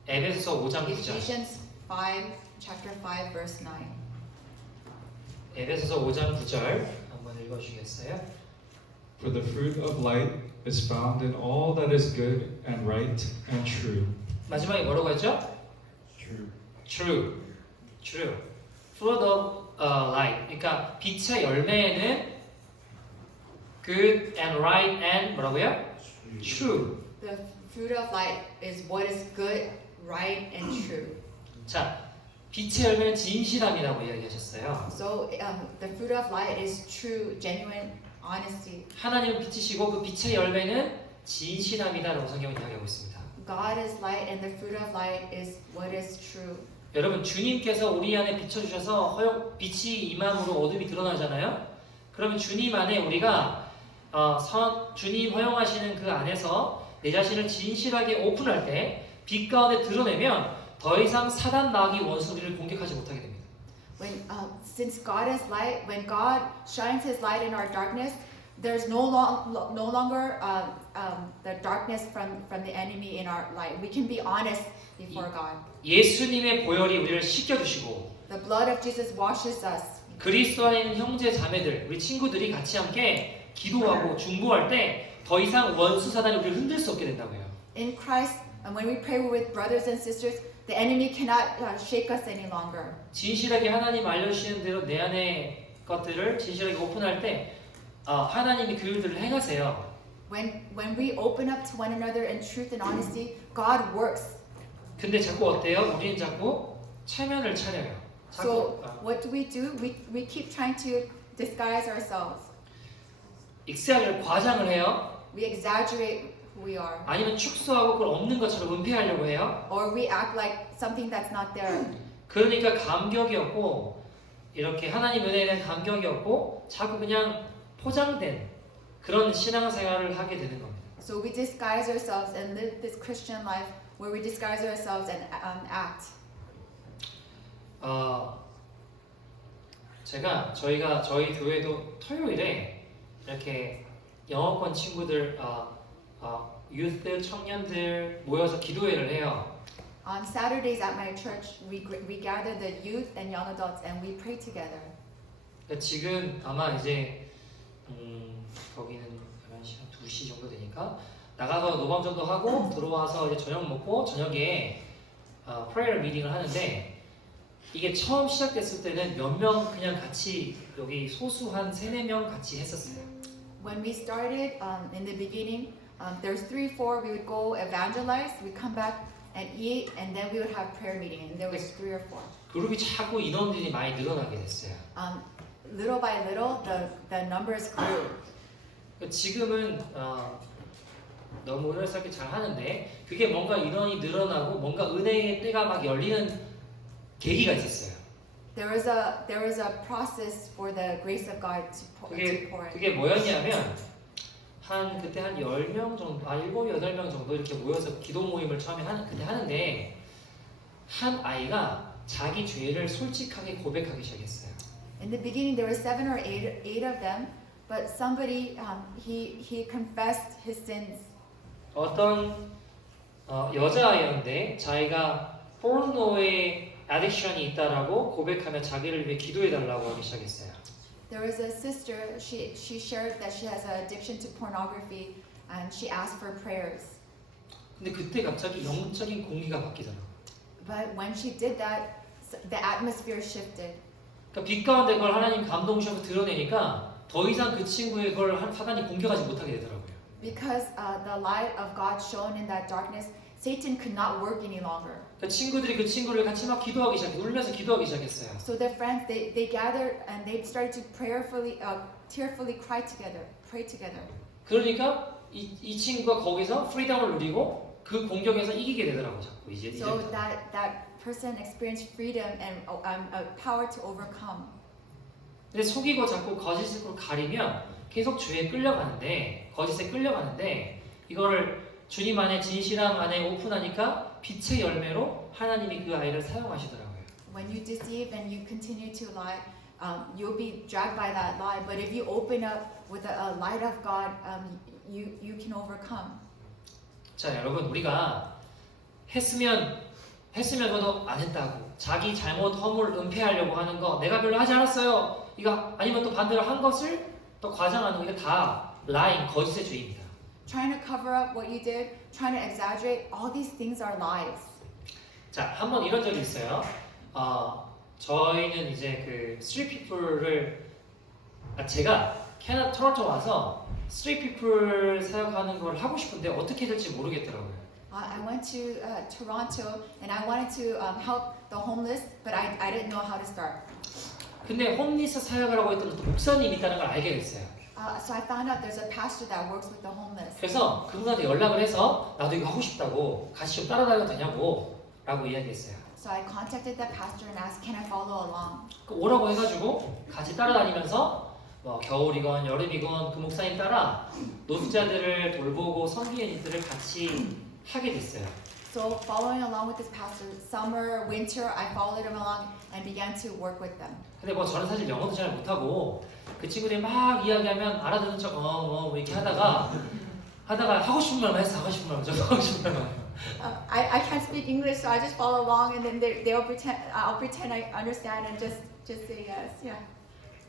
에베소서 5장 9절. Ephesians 5 chapter 5 verse 9. 에베소서 5장 9절 한번 읽어주시겠어요? For the fruit of light is found in all that is good and right and true. 마지막에 뭐라고 했죠? True. True. Fruit of light. 그러니까 빛의 열매에는 good and right and 뭐라고요? true. The fruit of light is what is good, right, and true. 자, 빛의 열매는 진실함이라고 이야기하셨어요. So the fruit of light is true, genuine honesty. 하나님은 빛이시고 그 빛의 열매는 진실함이다라고 성경은 이야기하고 있습니다. God is light, and the fruit of light is what is true. 여러분 주님께서 우리 안에 비춰주셔서 빛이 임함으로 어둠이 드러나잖아요. 그러면 주님 안에 우리가 주님 허용하시는 그 안에서 내 자신을 진실하게 오픈할 때 빛 가운데 드러내면 더 이상 사단 마귀 원수 우리를 공격하지 못하게 됩니다. When since God is light, when God shines His light in our darkness, there's no longer the darkness from the enemy in our light. We can be honest before God. 예수님의 보혈이 우리를 씻겨주시고 The blood of Jesus washes us. 그리스도 안에 있는 형제 자매들, 우리 친구들이 같이 함께 기도하고 중보할 때 더 이상 원수 사단이 우리를 흔들 수 없게 된다고요. In Christ, and when we pray with brothers and sisters, the enemy cannot shake us any longer. 진실하게 하나님 알려주시는 대로 내 안의 것들을 진실하게 오픈할 때 하나님이 그 일들을 행하세요. When we open up to one another in truth and honesty, God works. 근데 자꾸 어때요? 우리는 자꾸 체면을 차려요. So what do? We keep trying to disguise ourselves. 익세하려고 과장을 해요. We exaggerate who we are. 아니면 축소하고 그걸 없는 것처럼 은폐하려고 해요. Or we act like something that's not there. 그러니까 감격이 없고 이렇게 하나님 은혜에 대한 감격이 없고 자꾸 그냥 포장된 그런 신앙생활을 하게 되는 겁니다. So we disguise ourselves and live this Christian life where we disguise ourselves and act. 저희 교회도 토요일에 이렇게 영어권 친구들 유스 청년들 모여서 기도회를 해요. On Saturdays at my church, we gather the youth and young adults and we pray together. 지금 아마 이제 거기는 11시, 2시 정도 되니까 나가서 노방 정도 하고 들어와서 이제 저녁 먹고 저녁에 prayer 미팅을 하는데 이게 처음 시작됐을 때는 몇 명 그냥 같이 여기 소수한 3-4명 같이 했었어요. When we started in the beginning, there's 3-4. We would go evangelize, we come back and eat, and then we would have prayer meeting. And there was 3 or 4. 그룹이 자꾸 인원들이 많이 늘어나게 됐어요. Little by little, the numbers grew. 지금은 너무 은혜스럽게 잘 하는데 그게 뭔가 인원이 늘어나고 뭔가 은혜의 때가 막 열리는 계기가 있었어요. There was a process for the grace of God to pour in. 그게 뭐였냐면 그때 한 10명 정도, 7, 8명 정도 이렇게 모여서 기도 모임을 처음에 그때 하는데 한 아이가 자기 죄를 솔직하게 고백하기 시작했어요. In the beginning, there were 7 or 8 of them, but somebody he confessed his sins. 어떤 여자아이였는데 자기가 포르노에 adiction이 있다라고 고백하며 자기를 위해 기도해달라고 하기 시작했어요. There was a sister. She shared that she has an addiction to pornography, and she asked for prayers. 근데 그때 갑자기 영적인 공기가 바뀌더라고요. But when she did that, the atmosphere shifted. 그러니까 빛 가운데 그걸 하나님 감동 주셔서 드러내니까 더 이상 그 친구의 걸 사단이 공격하지 못하게 되더라고요. Because the light of God shone in that darkness, Satan could not work any longer. 그 친구들이 그 친구를 같이 막 기도하기 시작해 울면서 기도하기 시작했어요. So their friends they gathered and they started to tearfully cry together, pray together. 그러니까 이 친구가 거기서 프리덤을 누리고 그 공격에서 이기게 되더라고요. 자꾸 이제. So that person experienced freedom and power to overcome. 근데 속이고 자꾸 거짓으로 가리면 계속 죄에 끌려가는데 거짓에 끌려가는데 이거를 주님 안에 진실함 안에 오픈하니까 빛의 열매로 하나님이 그 아이를 사용하시더라고요. When you deceive and you continue to lie, you'll be dragged by that lie. But if you open up with the light of God, you can overcome. 자, 여러분 우리가 했으면서도 안 했다고 자기 잘못 허물 은폐하려고 하는 거 내가 별로 하지 않았어요. 이거 아니면 또 반대로 한 것을 또 과장하는 거 이거 다 lying 거짓의 죄입니다. Trying to cover up what you did, trying to exaggerate, all these things are lies. 자, 한번 이런 적이 있어요. 저희는 이제 그 스트리트 피플을 제가 토론토 와서 스트레이트 피플 사역하는 걸 하고 싶은데 어떻게 해야 될지 모르겠더라고요. I went to Toronto and I wanted to help the homeless, but I didn't know how to start. 근데 홈리스 사역을 하고 있던 어떤 목사님이 있다는 걸 알게 됐어요. So I found out there's a pastor that works with the homeless. 그래서 그분한테 연락을 해서 나도 이거 하고 싶다고 같이 좀 따라다녀도 되냐고 라고 이야기했어요. So I contacted the pastor and asked, can I follow along? 그 오라고 해가지고 같이 따라다니면서 뭐 겨울이건 여름이건 그 목사님 따라 노숙자들을 돌보고 섬기는 일들을 같이 하게 됐어요. So following along with this pastor, summer, winter, I followed him along and began to work with them. 근데 뭐 저는 사실 영어도 잘 못하고 그 친구들이 막 이야기하면 알아듣는 척 이렇게 하다가 하고 싶은 말만 했어. 하고 싶은 말만 저 하고 싶은 말만. I can't speak English, so I just follow along and then they'll pretend I'll pretend I understand and just say yes. Yeah.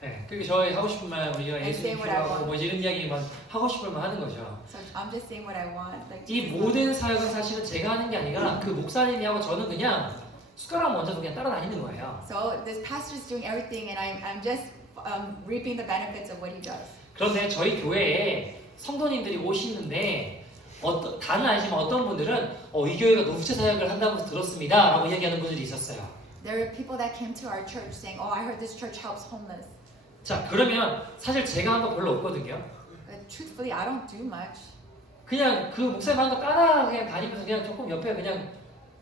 네, 그게 저희 하고 싶은 말 우리가 I 예수 say what I 믿고 뭐 이런 이야기만 하고 싶은 말 하는 거죠. So I'm just saying what I want. Like 이 모든 사역은 사실은 제가 하는 게 아니라 그 목사님이 하고 저는 그냥 숟가락 얹어서 그냥 따라다니는 거예요. So this pastor is doing everything and I'm just reaping the benefits of what he does. 그런데 저희 교회에 성도님들이 오시는데 다는 아니지만 어떤 분들은 이 교회가 노숙자 사역을 한다고 들었습니다 라고 이야기하는 분들이 있었어요. There are people that came to our church saying, "Oh, I heard this church helps homeless." 자 그러면 사실 제가 한 거 별로 없거든요. But truthfully, I don't do much. 그냥 그 목사님 하는 거 따라 그냥 다니면서 그냥 조금 옆에 그냥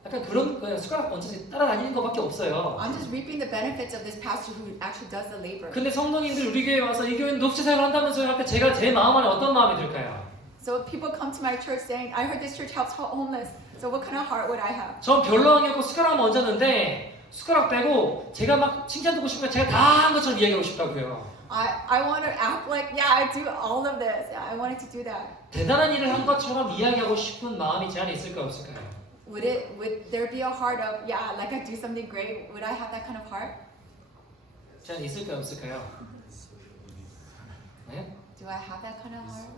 약간 그냥 숟가락 얹혀서 따라다니는 것밖에 없어요. I'm just reaping the benefits of this pastor who actually does the labor. 근데 성도님들 우리 교회에 와서 이 교회는 노숙자 사역을 한다면서요 할 때 제가 제 마음 안에 어떤 마음이 들까요? So people come to my church saying, "I heard this church helps homeless." So what kind of heart would I have? 전 별로 안 했고 숟가락만 얹었는데 숟가락 빼고 제가 막 칭찬 듣고 싶으면 제가 다 한 것처럼 이야기하고 싶다고요. I want to act like, yeah, I do all of this. Yeah, I wanted to do that. 대단한 일을 한 것처럼 이야기하고 싶은 마음이 제 안에 있을까요 없을까요? Would there be a heart of, yeah, like I do something great? Would I have that kind of heart? 제 안에 있을까요 없을까요? 네? Do I have that kind of heart?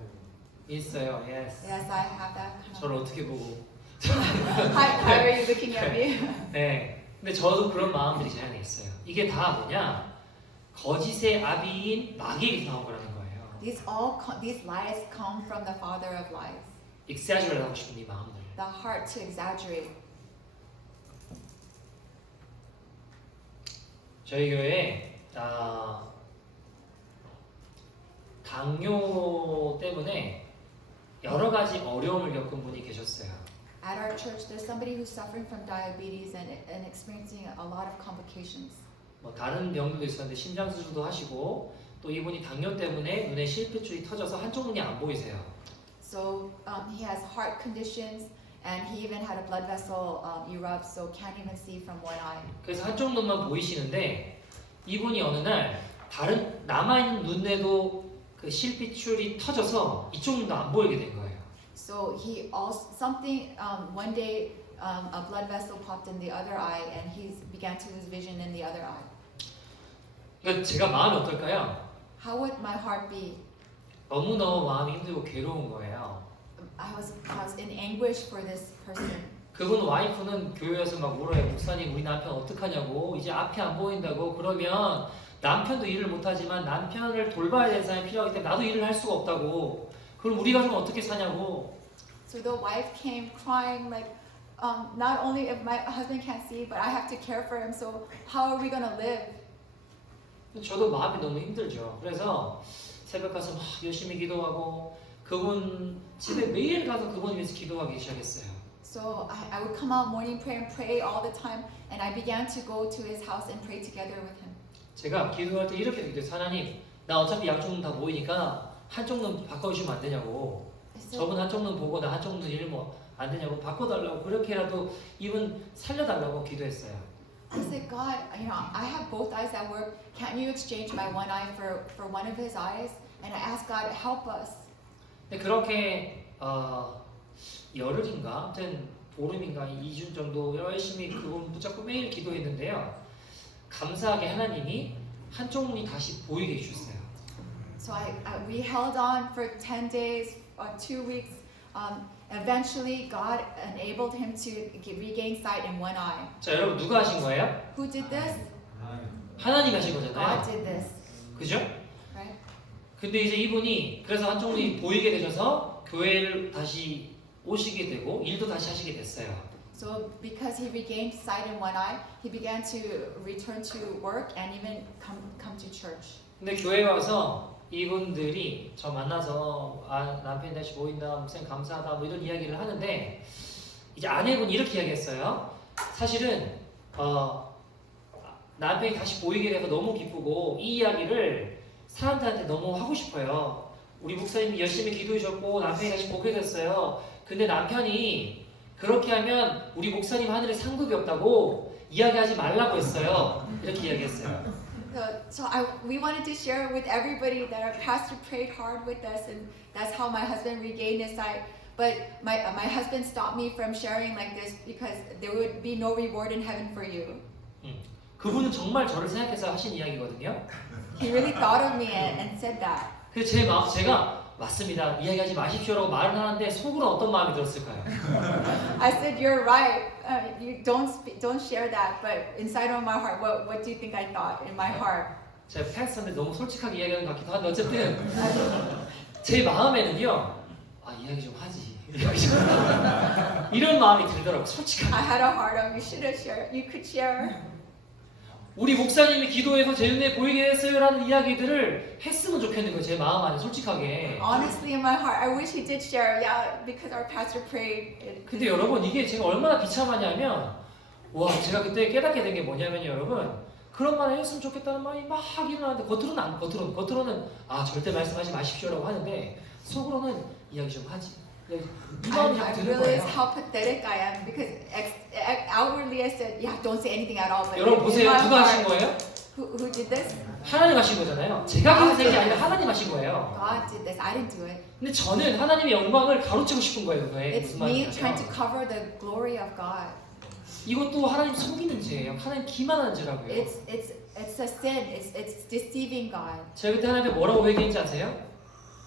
있어요. Yes. Yes, I have that kind of. 저를 어떻게 보고? How are you looking at me? 네. 근데 저도 그런 마음들이 제 안에 있어요. 이게 다 뭐냐? 거짓의 아비인 마귀에게서 나온 거라는 거예요. These lies come from the father of lies. exaggerate 하고 싶은 이 마음들. The heart to exaggerate. 저희 교회에 당뇨 때문에 여러 가지 어려움을 겪은 분이 계셨어요. At our church, there's somebody who's suffering from diabetes and experiencing a lot of complications. 뭐 다른 병들도 있었는데 심장 수술도 하시고 또 이분이 당뇨 때문에 눈에 실핏줄이 터져서 한쪽 눈이 안 보이세요. So he has heart conditions and he even had a blood vessel erupt, so can't even see from one eye. 그래서 한쪽 눈만 보이시는데 이분이 어느 날 다른 남아있는 눈에도 그 실핏줄이 터져서 이쪽 눈도 안 보이게 된 거예요. So he also one day a blood vessel popped in the other eye and he began to lose vision in the other eye. 그러니까 제가 마음이 어떨까요? How would my heart be? 너무너무 마음이 힘들고 괴로운 거예요. I was in anguish for this person. 그분 와이프는 교회에서 막 울어요. 목사님 우리 남편 어떡하냐고 이제 앞이 안 보인다고. 그러면 남편도 일을 못하지만 남편을 돌봐야 되는 사람이 필요하기 때문에 나도 일을 할 수가 없다고. 그럼 우리 가족은 어떻게 사냐고. So the wife came crying like, not only if my husband can't see, but I have to care for him. So how are we gonna live? 저도 마음이 너무 힘들죠. 그래서 새벽 가서 막 열심히 기도하고 그분 집에 매일 가서 그분 위해서 기도하기 시작했어요. So I would come out morning prayer and pray all the time, and I began to go to his house and pray together with him. 제가 기도할 때 이렇게 기도해요. 하나님, 나 어차피 양쪽 눈 다 보이니까 한쪽 눈 바꿔주시면 안 되냐고. 저분 한쪽 눈 보고 나 한쪽 눈 일 뭐 안 되냐고 바꿔달라고 그렇게라도 이분 살려달라고 기도했어요. I said, God, I have both eyes that work. Can't you exchange my one eye for one of his eyes? And I asked God, help us. 근데 그렇게 열흘인가, 아무튼 보름인가 2주 정도 열심히 그분 붙잡고 매일 기도했는데요. 감사하게 하나님이 한쪽 눈이 다시 보이게 해주셨어요. So we held on for 10 days, 2 weeks. Eventually, God enabled him to regain sight in one eye. 자, 여러분 누가 하신 거예요? Who did this? 하나님이 하신 God 거잖아요. did this, 그죠? right? 근데 이제 이분이 그래서 한쪽이 보이게 되셔서 교회를 다시 오시게 되고 일도 다시 하시게 됐어요. So because he regained sight in one eye, he began to return to work and even come to church. 근데 교회에 와서 이분들이 저 만나서 남편이 다시 보인다, 목사님 감사하다 뭐 이런 이야기를 하는데 이제 아내분이 이렇게 이야기했어요. 사실은 남편이 다시 보이게 돼서 너무 기쁘고 이 이야기를 사람들한테 너무 하고 싶어요. 우리 목사님이 열심히 기도해 줬고 남편이 다시 보게 됐어요. 근데 남편이 그렇게 하면 우리 목사님 하늘에 상급이 없다고 이야기하지 말라고 했어요. 이렇게 이야기했어요. We wanted to share with everybody that our pastor prayed hard with us, and that's how my husband regained his sight. But my husband stopped me from sharing like this because there would be no reward in heaven for you. 그분은 정말 저를 생각해서 하신 이야기거든요. He really thought of me and said that. 그래서 제가 맞습니다. 이야기하지 마십시오라고 말을 하는데 속으로 어떤 마음이 들었을까요? I said, "You're right. You don't share that." But inside of my heart, what do you think I thought in my heart? 제가 패스한테 너무 솔직하게 이야기하는 것 같기도 한데 어쨌든 제 마음에는요. 이야기 좀 하지. 이런 마음이 들더라고. 솔직하게. I had a heart of you should have shared. You could share. 우리 목사님이 기도해서 제 눈에 보이게 했어요라는 이야기들을 했으면 좋겠는 거예요. 제 마음 안에 솔직하게. Honestly, in my heart, I wish he did share. Yeah, because our pastor prayed. 근데 여러분 이게 제가 얼마나 비참하냐면 와 제가 그때 깨닫게 된 게 뭐냐면요 여러분 그런 말을 했으면 좋겠다는 마음이 막 일어나는데 겉으로는 절대 말씀하지 마십시오라고 하는데 속으로는 이야기 좀 하지. 이 마음이 I 좀 드는 realized 거예요. how pathetic I am because outwardly I said, yeah, don't say anything at all. But 여러분 in 보세요. my 누가 하신 heart, 거예요? who did this? 하나님 하신 거잖아요. 제가 하는 게 아니라 하나님 하신 거예요. God did this. I didn't do it. 근데 저는 하나님의 영광을 가로채고 싶은 거예요. 그거에 It's 무슨 me trying to 말이냐면 cover the glory of God. 이것도 하나님 속이는 죄예요. 하나님 기만하는 죄라고요. It's a sin. It's deceiving God. 제가 그때 하나님께 뭐라고 회개했는지 아세요?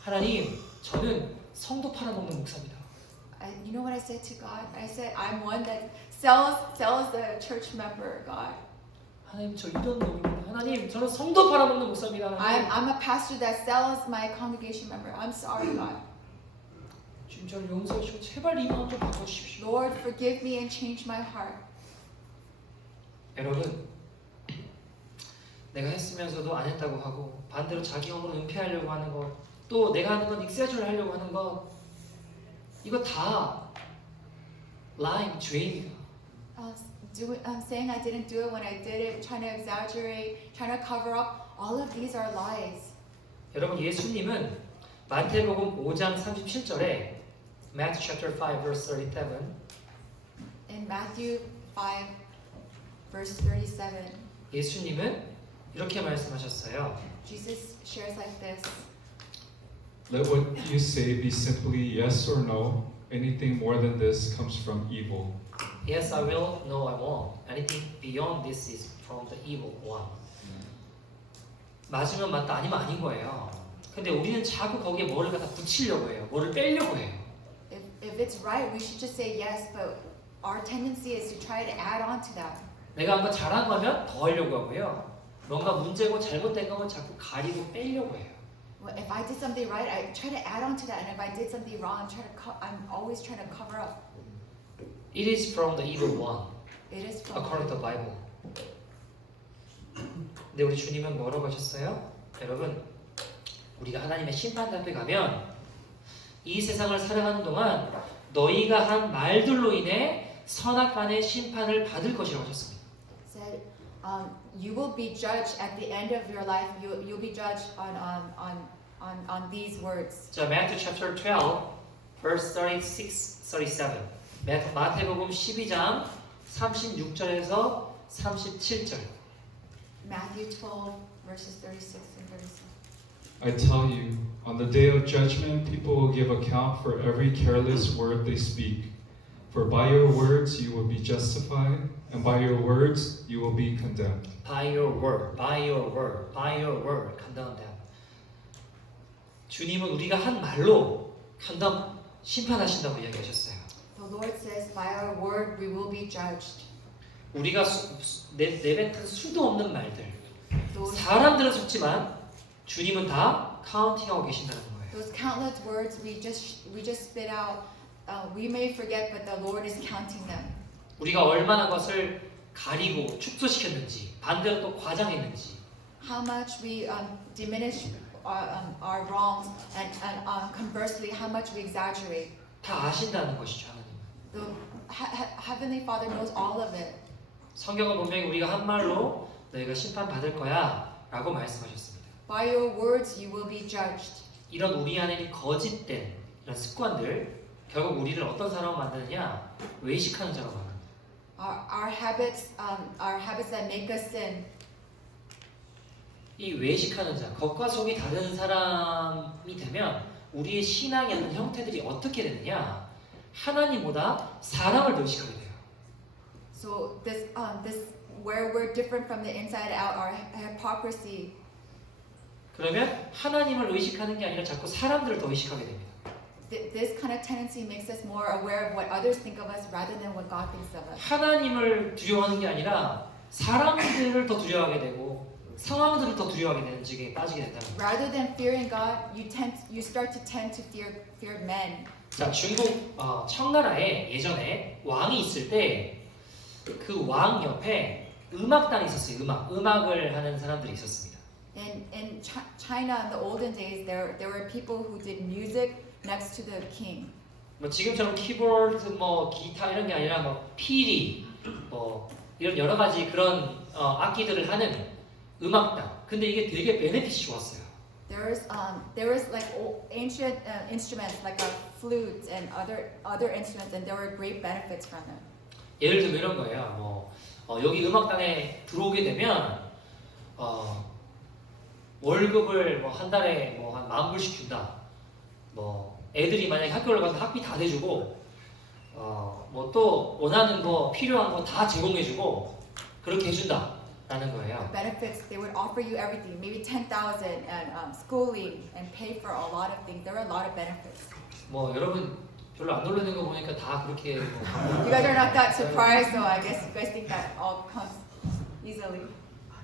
하나님, 저는 성도 팔아먹는 목사입니다. You know what I said to God? I said, I'm one that sells the church member, God. 하나님, 저 이런 놈입니다. 하나님, 저는 성도 팔아먹는 목사입니다. 하나님. I'm a pastor that sells my congregation member. I'm sorry, God. 주님 저를 용서해 주시고 제발 이 마음 좀 바꿔주십시오. Lord, forgive me and change my heart. 여러분, 내가 했으면서도 안 했다고 하고 반대로 자기 힘으로 은폐하려고 하는 것, 또 내가 하는 건 익세주를 하려고 하는 것, 이거 다 lying, 죄입니다. Saying I didn't do it when I did it, trying to exaggerate, trying to cover up, all of these are lies. 여러분, 예수님은 마태복음 5장 37절에 Matthew chapter 5 verse 37 In Matthew 5, verse 37, 예수님은 이렇게 말씀하셨어요. Jesus shares like this. Let what you say be simply yes or no. Anything more than this comes from evil. Yes, I will. No, I won't. Anything beyond this is from the evil one. 맞으면 맞다, 아니면 아닌 거예요. 근데 우리는 자꾸 거기에 뭐를 갖다 붙이려고 해요. 뭐를 빼려고 해요. If it's right, we should just say yes, but our tendency is to try to add on to that. 내가 한번 잘한 거면 더 하려고 하고요. 뭔가 문제고 잘못된 거면 자꾸 가리고 빼려고 해요. Well, if I did something right, I try to add on to that, and if I did something wrong, I'm always trying to cover up. It is from the evil one, It is from according to the Bible. 근데 우리 주님은 뭐라고 하셨어요? 여러분, 우리가 하나님의 심판 앞에 가면 이 세상을 살아가는 동안 너희가 한 말들로 인해 선악간의 심판을 받을 것이라고 하셨습니다. said, you will be judged at the end of your life. You'll be judged on these words. 자, Matthew chapter 12, verse 36, 37. 마태복음 12장 36절에서 37절. Matthew 12, verses 36 and 37. I tell you, on the day of judgment, people will give account for every careless word they speak. For by your words you will be justified, and by your words you will be condemned. By your word, by your word, by your word. condemn them. 주님은 우리가 한 말로 condemn, 심판하신다고 이야기하셨어요. The Lord says, by our word we will be judged. 우리가 내뱉은 수도 없는 말들. Those, 사람들은 속지만 주님은 다 카운팅하고 계신다는 거예요. Those countless words we just spit out, we may forget, but the Lord is counting them. 우리가 얼마나 것을 가리고 축소시켰는지, 반대로 또 과장했는지, How much we diminish our wrongs, and conversely, how much we exaggerate. 다 아신다는 것이죠, 하나님. The Heavenly Father knows all of it. 성경은 분명히 우리가 한 말로 너희가 심판받을 거야 라고 말씀하셨습니다. By your words you will be judged. 이런 우리 안에 거짓된 이런 습관들 결국 우리를 어떤 사람으로 만드느냐? 외식하는 자로 만듭니다. Our habits that make us sin. 이 외식하는 자, 겉과 속이 다른 사람이 되면 우리의 신앙의 어떤 형태들이 어떻게 되느냐? 하나님보다 사람을 더 의식하게 돼요. So this where we're different from the inside out, our hypocrisy. 그러면 하나님을 의식하는 게 아니라 자꾸 사람들을 더 의식하게 됩니다. This kind of tendency makes us more aware of what others think of us rather than what God thinks of us. 하나님을 두려워하는 게 아니라 사람들을 더 두려워하게 되고 상황들을 더 두려워하게 되는 지경에 빠지게 된다는 거예요. Rather than fearing God, you start to tend to fear men. 자, 중국 청나라에 예전에 왕이 있을 때 그 왕 옆에 음악단이 있었어요. 음악을 하는 사람들이 있었습니다. In China in the olden days, there were people who did music next to the king. 뭐 지금처럼 키보드, 뭐 기타 이런 게 아니라 뭐 피리, 뭐 이런 여러 가지 그런 악기들을 하는 음악단. 근데 이게 되게 베네핏이 좋았어요. There was like ancient instruments like a flute and other instruments, and there were great benefits from them. 예를 들면 이런 거예요. 여기 음악단에 들어오게 되면 월급을 뭐 한 달에 뭐 한 10,000불씩 준다. 뭐 애들이 만약에 학교를 가서 학비 다 대주고 뭐 또 원하는 거 필요한 거 다 제공해주고 그렇게 해준다라는 거예요. Benefits, they would offer you everything, maybe 10,000 and schooling and pay for a lot of things. There were a lot of benefits. 뭐 여러분 별로 안 놀라는 거 보니까 다 그렇게 뭐 You guys are not that surprised, so I guess you guys think that all comes easily.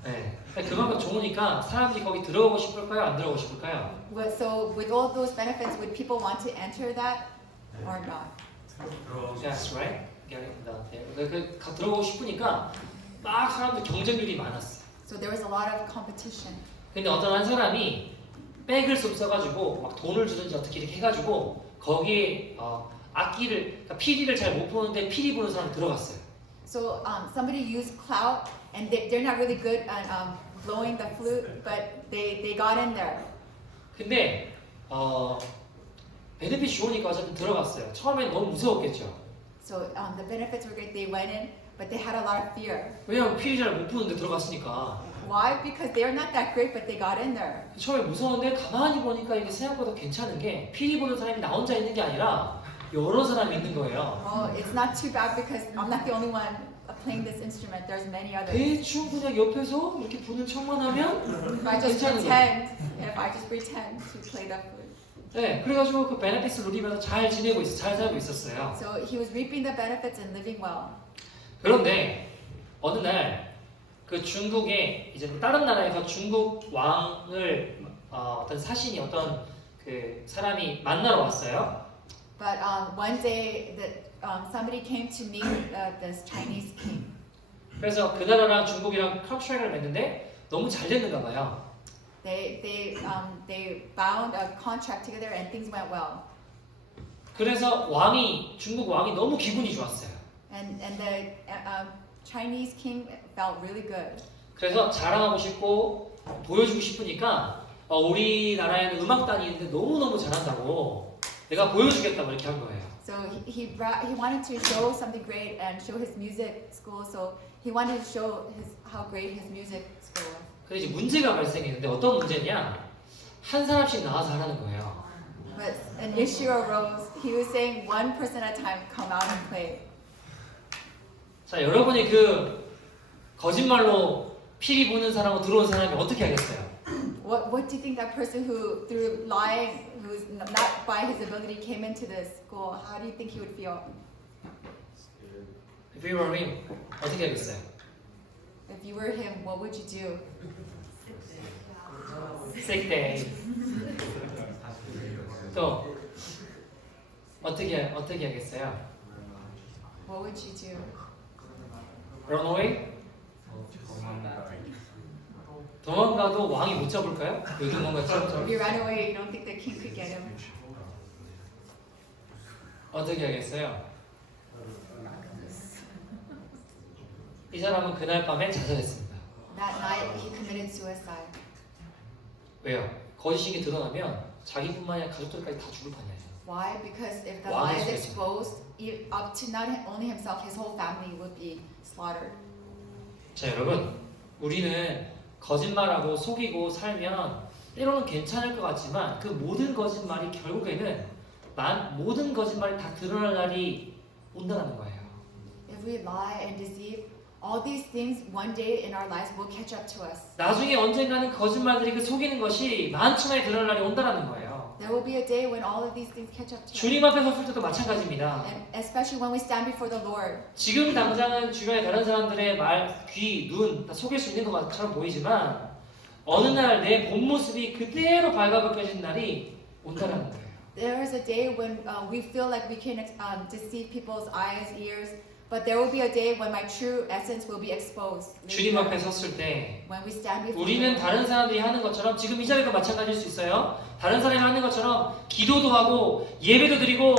네. 그만큼 좋으니까 사람들이 거기 들어가고 싶을까요? 안 들어가고 싶을까요? So with all those benefits, would people want to enter that or not? That's right. 들어가고 싶으니까 막 사람들 경쟁률이 많았어. So there was a lot of competition. 근데 어떤 한 사람이 백을 써가지고 막 돈을 주든지 어떻게 이렇게 해가지고 거기에 악기를 그러니까 피리를 잘 못 부는데 피리 부는 사람 들어갔어요. So somebody used clout, and they're not really good at blowing the flute, but they got in there. 근데 베네핏이 좋으니까 어쨌든 들어갔어요. 처음엔 너무 무서웠겠죠. So the benefits were great. They went in, but they had a lot of fear. 왜냐면 피리 잘 못 부는데 들어갔으니까. Why? Because they're not that great, but they got in there. 처음에 무서웠는데 가만히 보니까 이게 생각보다 괜찮은 게 피리 부는 사람이 나 혼자 있는 게 아니라 여러 사람이 있는 거예요. Well, it's not too bad because I'm not the only one playing this instrument. There's many others. 대충 그냥 옆에서 이렇게 부는 척만 하면 If I just 괜찮은 거예요. pretend to play the flute. 네, 그래가지고 그 베네핏을 누리면서 잘 지내고 잘 살고 있었어요. So he was reaping the benefits and living well. 그런데 어느 날 그 중국의 이제 다른 나라에서 중국 왕을 어떤 사신이 어떤 그 사람이 만나러 왔어요. But one day, somebody came to meet this Chinese king. 그래서 그 나라랑 중국이랑 컨트랙을 맺는데 너무 잘 됐는가 봐요. They bound a contract together and things went well. 그래서 중국 왕이 너무 기분이 좋았어요. And the Chinese king felt really good. 그래서 자랑하고 싶고 보여주고 싶으니까 우리나라에는 음악단이 있는데 너무너무 잘한다고 내가 보여주겠다고 이렇게 한 거예요. So he wanted to show something great and show his music school. So he wanted to show how great his music school was. 근데 이제 문제가 발생했는데 어떤 문제냐? 한 사람씩 나와서 하라는 거예요. But an issue arose. He was saying one person at a time come out and play. 자, 여러분이 그 거짓말로 피리 부는 사람하고 들어온 사람이 어떻게 하겠어요? What do you think that person who through lying, who's not by his ability came into this school? How do you think he would feel? If you were him, 어떻게 하겠어요? If you were him, what would you do? Sick day. 또 어떻게 하겠어요? What would you do? Run away? 도망가도 왕이 못 잡을까요? 요동왕같이 If you ran away, you don't think the king could get him? 어떻게 하겠어요? 이 사람은 그날 밤에 자살했습니다. That night, he committed suicide. 왜요? 거짓이 드러나면 자기뿐만 아니라 가족들까지 다 죽을 판이에요. Why? Because if the Why lie is is it? exposed, up to not only himself, his whole family would be slaughtered. 자 여러분, 우리는 거짓말하고 속이고 살면 때로는 괜찮을 것 같지만 그 모든 거짓말이 결국에는 모든 거짓말이 다 드러날 날이 온다는 거예요. If we lie and deceive, all these things one day in our lives will catch up to us. 나중에 언젠가는 거짓말들이 그 속이는 것이 만천하에 드러날 날이 온다는 거예요. There will be a day when all of these things catch up to us. 주님 앞에 섰을 때도 마찬가지입니다. And especially when we stand before the Lord. 지금 당장은 주변에 다른 사람들의 말, 귀, 눈 다 속일 수 있는 것처럼 보이지만 어느 날 내 본 모습이 그대로 발가벗겨진 날이 온다는 거예요. There is a day when we feel like we can deceive people's eyes, ears, but there will be a day when my true essence will be exposed. 주님 앞에 섰을 때 When we stand before 우리는 the Lord. 다른 사람들이 하는 것처럼 지금 이 자리도 마찬가지일 수 있어요. 다른 사람이 하는 것처럼 기도도 하고 예배도 드리고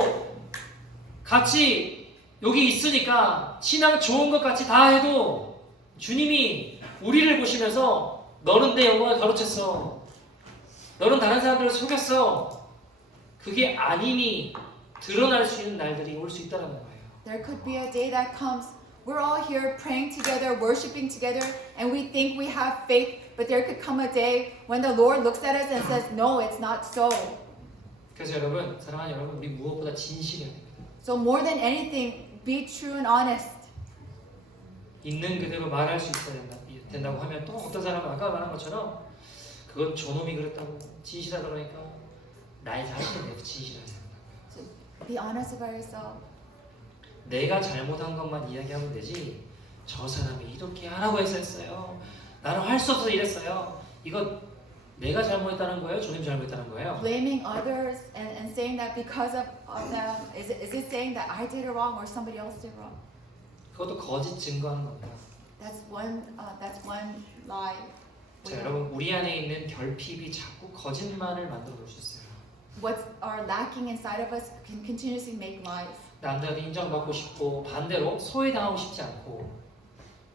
같이 여기 있으니까 신앙 좋은 것 같이 다 해도 주님이 우리를 보시면서 너는 내 영광을 가로챘어. 너는 다른 사람들을 속였어. 그게 아님이 드러날 수 있는 날들이 올 수 있다는 거예요. There could be a day that comes. We're all here praying together, worshiping together, and we think we have faith, but there could come a day when the Lord looks at us and says, no, it's not so. 그래서 여러분, 사랑하는 여러분, 우리 무엇보다 진실해야 됩니다. So more than anything, be true and honest. 있는 그대로 말할 수 있어야 된다고 하면 또 어떤 사람은 아까 말한 것처럼 그건 저놈이 그랬다고 진실하다 그러니까 나의 자신에 대해서 진실하게 생각하고요. So be honest about yourself. 내가 잘못한 것만 이야기하면 되지 저 사람이 이렇게 하라고 해서 했어요. 나는 할 수 없어서 이랬어요. 이거 내가 잘못했다는 거예요? 주님 잘못했다는 거예요? Blaming others and saying that because of them, is it saying that I did it wrong or somebody else did wrong? 그것도 거짓 증거하는 겁니다. That's one lie. 자 여러분, 우리 안에 있는 결핍이 자꾸 거짓말을 만들어 놓을 수 있어요. What are lacking inside of us can continuously make lies. 남들한테 인정받고 싶고 반대로 소외당하고 싶지 않고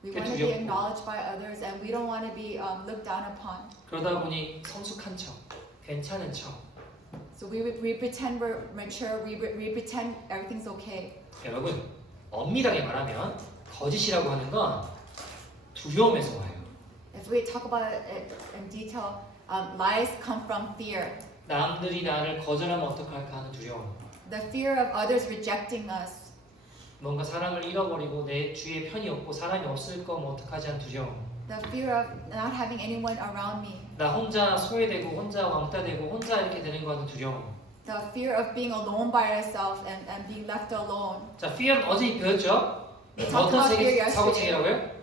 We want to be acknowledged by others, and we don't want to be looked down upon. 그러다 보니 성숙한 척, 괜찮은 척. So we pretend we're mature. We pretend everything's okay. 여러분, 엄밀하게 말하면 거짓이라고 하는 건 두려움에서 와요. If we talk about it in detail, lies come from fear. 남들이 나를 거절하면 어떡할까 하는 두려움. The fear of others rejecting us. 뭔가 사람을 잃어버리고 내 주위에 편이 없고 사람이 없을 거면 어떡하지 하는 두려움. The fear of not having anyone around me. 나 혼자 소외되고 혼자 왕따되고 혼자 이렇게 되는 거 하는 두려움. The fear of being alone by yourself and being left alone. 자, fear는 어제 배웠죠? We talked 어떤 about fear 세계 사고 yesterday. 체계라고요?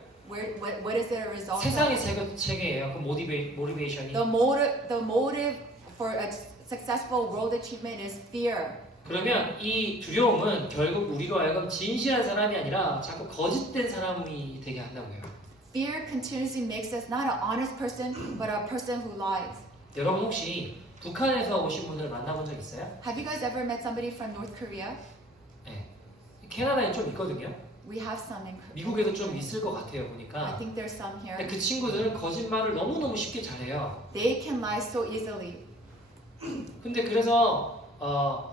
What is it a result 세상의 of? 체계예요. 그 모티베이션이. The motive for a successful world achievement is fear. 그러면 이 두려움은 결국 우리로 하여금 진실한 사람이 아니라 자꾸 거짓된 사람이 되게 한다고요. Fear continuously makes us not an honest person, but a person who lies. 여러분 혹시 북한에서 오신 분들 만나본 적 있어요? Have you guys ever met somebody from North Korea? 네. 캐나다에 좀 있거든요. We have some in Korea. 미국에도 좀 있을 것 같아요 I 보니까. think there's some here. 근데 그 친구들은 거짓말을 너무너무 쉽게 잘해요. They can lie so easily. 근데 그래서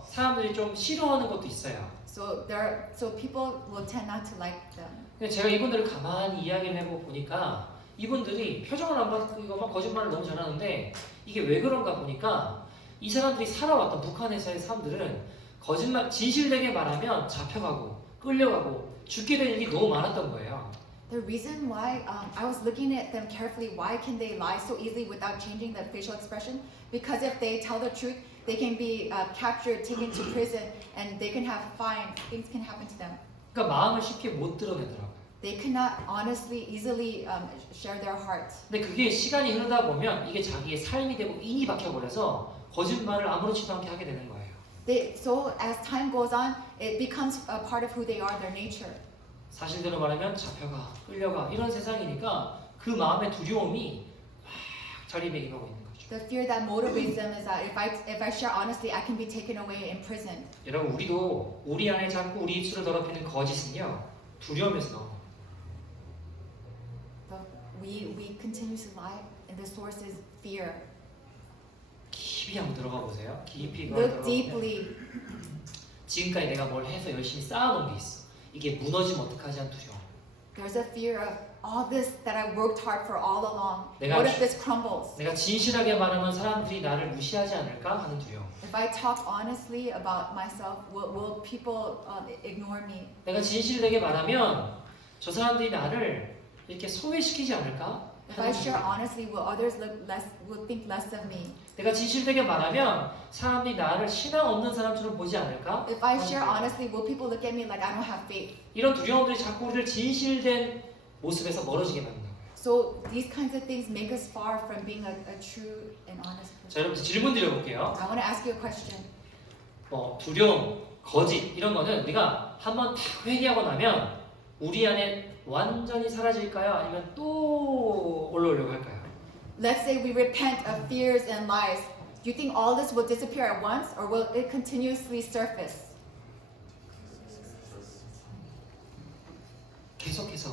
사람들이 좀 싫어하는 것도 있어요. So people will tend not to like them. 근데 제가 이분들을 가만히 이야기를 해보고 보니까 이분들이 표정을 안 바꾸고 막 거짓말을 너무 잘하는데 이게 왜 그런가 보니까 이 사람들이 살아왔던 북한에서의 사람들은 거짓말 진실되게 말하면 잡혀가고 끌려가고 죽게 될 일이 너무 많았던 거예요. The reason why I was looking at them carefully, why can they lie so easily without changing their facial expression? Because if they tell the truth, they can be captured, taken to prison, and they can have fines. Things can happen to them. 그러니까 마음을 쉽게 못 드러내더라고요. They cannot honestly, easily share their hearts. 근데 그게 시간이 흐르다 보면 이게 자기의 삶이 되고 인이 박혀버려서 거짓말을 아무렇지도 않게 하게 되는 거예요. So as time goes on, it becomes a part of who they are, their nature. 사실대로 말하면 잡혀가, 끌려가 이런 세상이니까 그 마음의 두려움이 막 자리매김하고 있는 거죠. The fear that motivates them is that if I share honestly, I can be taken away in prison. 여러분 우리도 우리 안에 자꾸 우리 입술을 더럽히는 거짓은요 두려움에서 나옵니다. But we continuously lie, and the source is fear. 깊이 한번 들어가 보세요. 깊이 Look 들어가 deeply. 지금까지 내가 뭘 해서 열심히 쌓아놓은 게 있어. 이게 무너지면 어떡하지 하는 두려움. There's a fear of all this that I worked hard for all along. 내가 What if this crumbles? 내가 진실하게 말하면 사람들이 나를 무시하지 않을까 하는 두려움. If I talk honestly about myself, will people ignore me? 내가 진실되게 말하면 저 사람들이 나를 이렇게 소외시키지 않을까 If I 하는 share 두려움. honestly, will think less of me? 내가 진실되게 말하면 사람들이 나를 신앙 없는 사람처럼 보지 않을까? If I 하는 share 두려움. honestly, will people look at me like I don't have faith? 이런 두려움들이 자꾸 우리를 진실된 모습에서 멀어지게 만든다고요. So these kinds of things make us far from being a true and honest person. 자, 여러분 질문 드려볼게요. I want to ask you a question. 두려움, 거짓 이런 거는 우리가 한번 탁 회개하고 나면 우리 안에 완전히 사라질까요? 아니면 또 올라오려고 할까요? Let's say we repent of fears and lies. Do you think all this will disappear at once, or will it continuously surface? 계속해서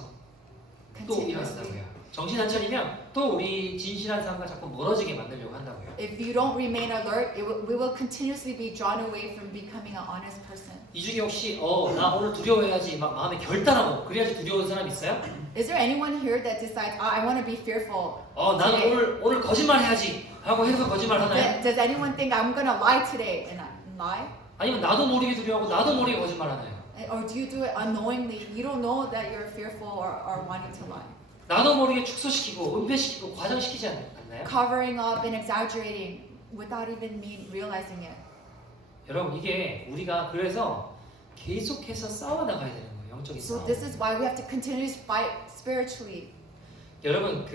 또 Continuously. 일어난다고요. 정신 안 차리면 또 우리 진실한 삶과 자꾸 멀어지게 만들려고 한다고요. If you don't remain alert, we will continuously be drawn away from becoming an honest person. 이 중에 혹시 나 오늘 두려워해야지 막 마음에 결단하고 그래야지 두려운 사람 있어요? Is there anyone here that decides, I want to be fearful? 나는 today? 오늘 거짓말 해야지 하고 해서 거짓말 하나요? Does anyone think I'm gonna lie today and lie? 아니면 나도 모르게 두려워하고 나도 모르게 거짓말 하나요? Or do you do it unknowingly? You don't know that you're fearful or wanting to lie. 나도 모르게 축소시키고 은폐시키고 과장시키지 않나요? Covering up and exaggerating without even me realizing it. 여러분 이게 우리가 그래서 계속해서 싸워나가야 되는 거예요. 영적인 So 싸움. this is why we have to continuously fight spiritually. 여러분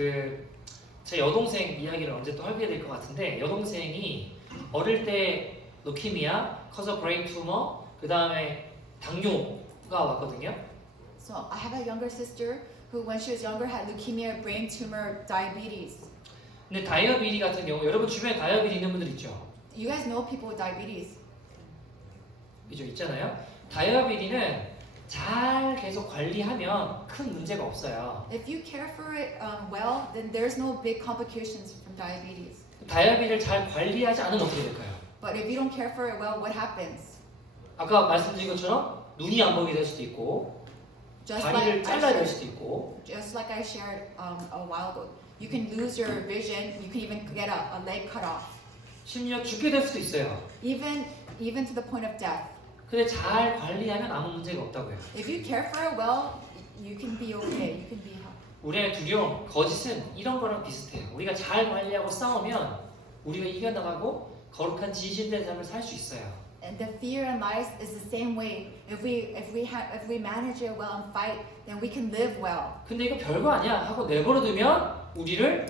제 여동생 이야기를 언제 또 하게 될 것 같은데 여동생이 어릴 때 루키미아, 커서 브레인 튜머, 그 다음에 당뇨가 왔거든요. So I have a younger sister who, when she was younger, had leukemia, brain tumor, diabetes. 근데 다이어비리 같은 경우 여러분 주변에 다이어비리 있는 분들 있죠? You guys know people with diabetes. 그죠? 있잖아요. 다이어비리는 잘 계속 관리하면 큰 문제가 없어요. If you care for it well, then there's no big complications from diabetes. 다이어비리를 잘 관리하지 않으면 어떻게 될까요? But if you don't care for it well, what happens? 아까 말씀드린 것처럼 눈이 안 보이게 될 수도 있고 다리를 잘라야 될 수도 있고 Just like I shared a while ago, you can lose your vision. You can even get a leg cut off, 심지어 죽게 될 수도 있어요. even to the point of death. 근데 잘 관리하면 아무 문제가 없다고요. If you care for it well, you can be okay. You can be healthy. 우리의 두려움, 거짓은 이런 거랑 비슷해요. 우리가 잘 관리하고 싸우면 우리가 이겨나가고 거룩한 진실된 삶을 살 수 있어요. And the fear and lies is the same way. If we manage it well and fight, then we can live well. 근데 이거 별거 아니야 하고 내버려두면 우리를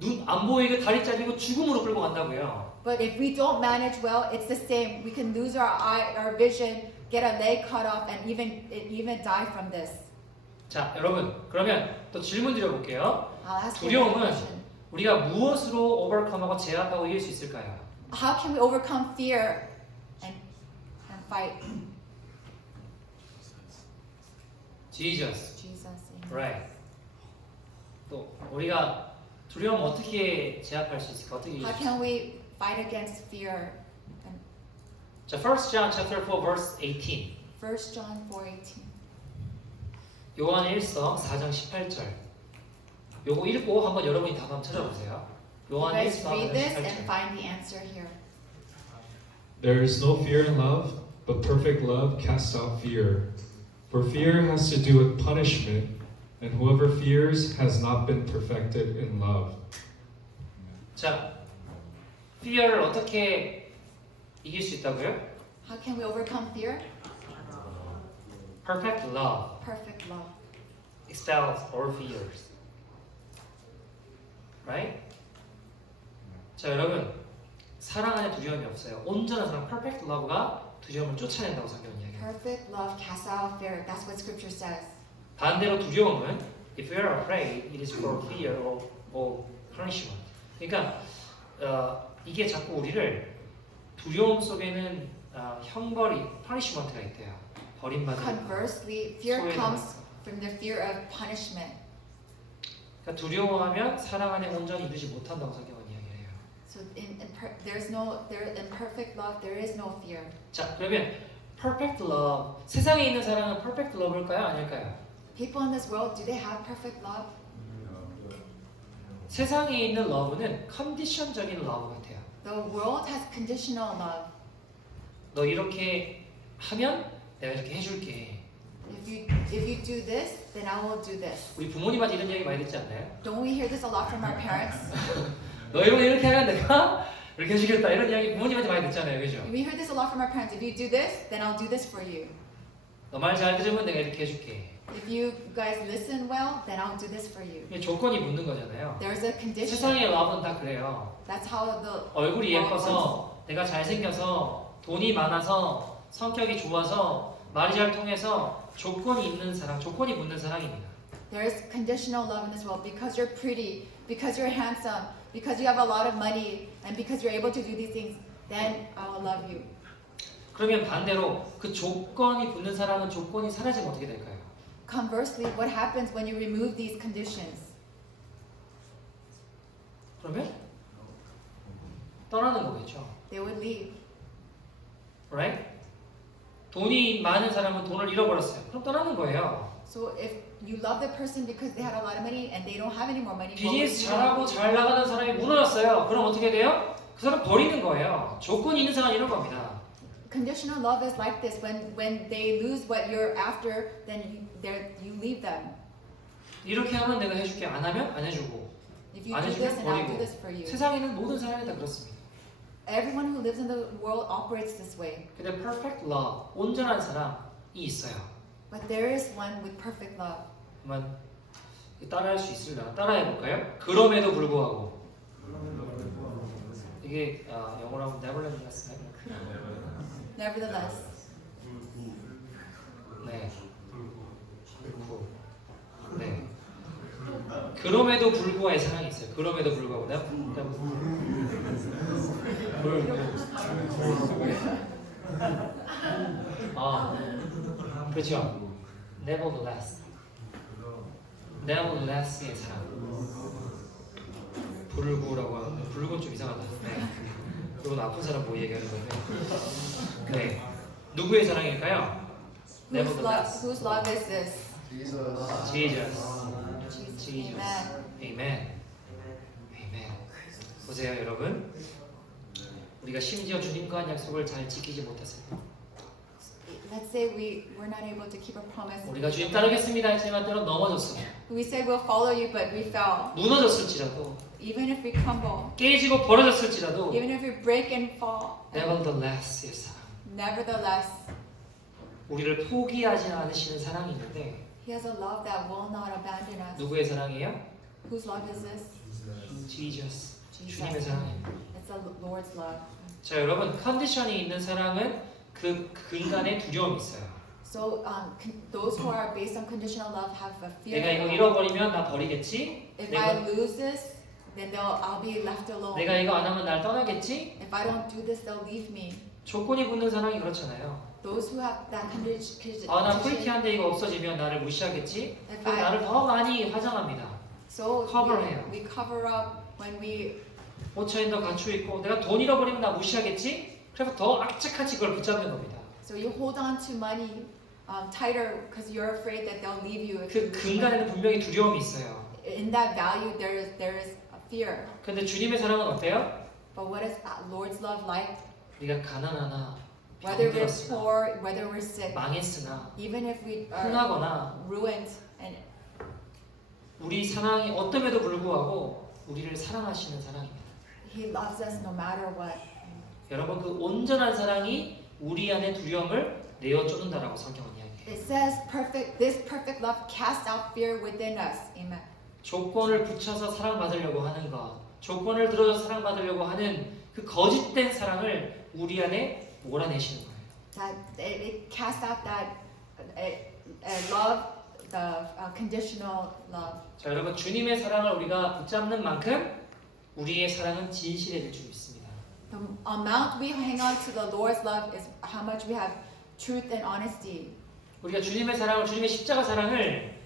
눈 안 보이게 다리 잘리고 죽음으로 끌고 간다고요. But if we don't manage well, it's the same. We can lose our vision, get a leg cut off, and even die from this. 자, 여러분 그러면 또 질문 드려볼게요. I'll ask you a 두려움은 question. 우리가 무엇으로 오버컴하고 제압하고 이길 수 있을까요? How can we overcome fear and fight? Jesus. Jesus. Amen. Right. 또 우리가 두려움 어떻게 제압할 수 있을까? 어떻게 이길 How 수 can 있을까? we fight against fear? 자, 1 John chapter 4 verse 18. 1 John 4:18. 요한 1서 4장 18절. 요거 읽고 한번 여러분이 답 한번 찾아보세요. You 요한 guys 1서 read this and 18절. find the answer here. There is no fear in love, but perfect love casts out fear. For fear has to do with punishment, and whoever fears has not been perfected in love. 자, fear를 어떻게 이길 수 있다고요? How can we overcome fear? Perfect love Perfect love. expels all fears. Right? 자, 여러분 사랑 안에 두려움이 없어요. 온전한 사랑, perfect love가 두려움을 쫓아낸다고 성경은 이야기해요. Perfect love casts out fear. That's what Scripture says. 반대로 두려움은 if you are afraid, it is for fear or punishment. 그러니까 이게 자꾸 우리를 두려움 속에는 형벌이 punishment가 있대요. 버림받는. Conversely, fear 소외당하는 comes 거. from the fear of punishment. 그러니까 두려워하면 사랑 안에 온전히 이루지 못한다고 성경은 이야기를 해요. So in perfect love, there is no fear. 자, 그러면 perfect love, 세상에 있는 사랑은 perfect love일까요? 아닐까요? People in this world, do they have perfect love? 세상에 있는 love는 컨디션적인 love 같아요. The world has conditional love. 너 이렇게 하면 내가 이렇게 해줄게. If you do this, then I will do this. 우리 부모님한테 이런 얘기 많이 듣지 않나요? Don't we hear this a lot from our parents? 너 이렇게 하면 내가 이렇게 해주겠다 이런 이야기 부모님한테 많이 듣잖아요, 그죠? We hear this a lot from our parents. If you do this, then I'll do this for you. 너 말 잘 들으면 내가 이렇게 해줄게. If you guys listen well, then I'll do this for you. 이게 조건이 붙는 거잖아요. There's a condition. 세상의 love는 다 그래요. That's how the 얼굴이 예뻐서, 내가 잘생겨서, 돈이 많아서, 성격이 좋아서, 말이 잘 통해서 조건이 있는 사랑, 조건이 붙는 사랑입니다. there's conditional love in this world because you're pretty, because you're handsome, because you have a lot of money, and because you're able to do these things. Then I will love you. 그러면 반대로 그 조건이 붙는 사랑은 조건이 사라지면 어떻게 될까요? Conversely, what happens when you remove these conditions? 그러면 떠나는 거겠죠. They would leave. Right? 돈이 많은 사람은 돈을 잃어버렸어요. 그럼 떠나는 거예요. So if you love the person because they had a lot of money and they don't have any more money, what would 비즈니스 you 잘하고 do? 잘 나가는 사람이 무너졌어요. 그럼 어떻게 돼요? 그 사람 버리는 거예요. 조건이 있는 사람 이런 겁니다. Conditional love is like this. When they lose what you're after, then you leave them. 이렇게 하면 내가 해줄게. 안 하면 안 해주고. If you 안 do this, 해주면 and I'll do 버리고. this for you. 세상에 있는 모든 사람이 다 그렇습니다. Everyone who lives in the world operates this way. 근데 perfect love, 온전한 사랑이 있어요. But there is one with perfect love. 한번 따라할 수 있으려나? 따라해 볼까요? 그럼에도 불구하고 이게 영어로 하면 nevertheless. Nevertheless, 네. 네. 그럼에도 불구하고의 사랑이 있어요. 그럼에도 불구하고 그렇죠. Nevertheless의 사랑. 불구라고 하는데 불구는 좀 이상하다. 네. 그건 아픈 사람 뭐 얘기하는 건데. 네. 누구의 사랑일까요? Nevertheless. whose love is this? Jesus. Jesus. Amen. Amen. Amen. 보세요, 여러분. 우리가 심지어 주님과 한 약속을 잘 지키지 못했어요. Let's say we're not able to keep a promise. 우리가 주님 따르겠습니다 했지만 때로 넘어졌어요. We said we'll follow you, but we fell. 무너졌을지라도, Even if we crumble, 깨지고 벌어졌을지라도, even if we break and fall, nevertheless의 사랑. nevertheless, 우리를 포기하지 않으시는 사랑이 있는데 He has a love that will not abandon us. 누구의 사랑이에요? Whose love is this? Jesus. Jesus. 주님의 사랑입니다. It's the Lord's love. 자, 여러분, 컨디션이 있는 사랑은 그 근간에 두려움이 있어요. So those who are based on conditional love have a fear. 내가 이거 잃어버리면 나 버리겠지? If I lose this, then I'll be left alone. 내가 이거 안 하면 날 떠나겠지? If I don't do this, they'll leave me. 조건이 붙는 사랑이 그렇잖아요. Those who have that condition. 아, 나 프리티한데 이거 없어지면 나를 무시하겠지? If 그래서 나를 더 많이 화장합니다. So cover해요. we cover up when we. 옷차림 더 갖추 있고 내가 돈 잃어버리면 나 무시하겠지? 그래서 더 악착같이 그걸 붙잡는 겁니다. So you hold on to money tighter because you're afraid that they'll leave you. If 그 you lose money. 근간에는 분명히 두려움이 있어요. In that value, there is a fear. 근데 주님의 사랑은 어때요? But what is Lord's love like? 네가 가난하나 Whether we're 병들었으나 poor, whether we're sick, 망했으나 even if we are 흥하거나 ruined, and 우리 사랑이 어떤에도 불구하고 우리를 사랑하시는 사랑입니다. He loves us no matter what. 여러분 그 온전한 사랑이 우리 안에 두려움을 내어 쫓는다라고 성경은 이야기해요. It says this perfect love casts out fear within us. Amen. 조건을 붙여서 사랑받으려고 하는 것, 조건을 들어서 사랑받으려고 하는 그 거짓된 사랑을 우리 안에 몰아내시는 거예요. That it casts out that love, the conditional love. 자, 여러분 주님의 사랑을 우리가 붙잡는 만큼 우리의 사랑은 진실해질 줄 믿습니다. The amount we hang on to the Lord's love is how much we have truth and honesty. 우리가 주님의 사랑을, 주님의 십자가 사랑을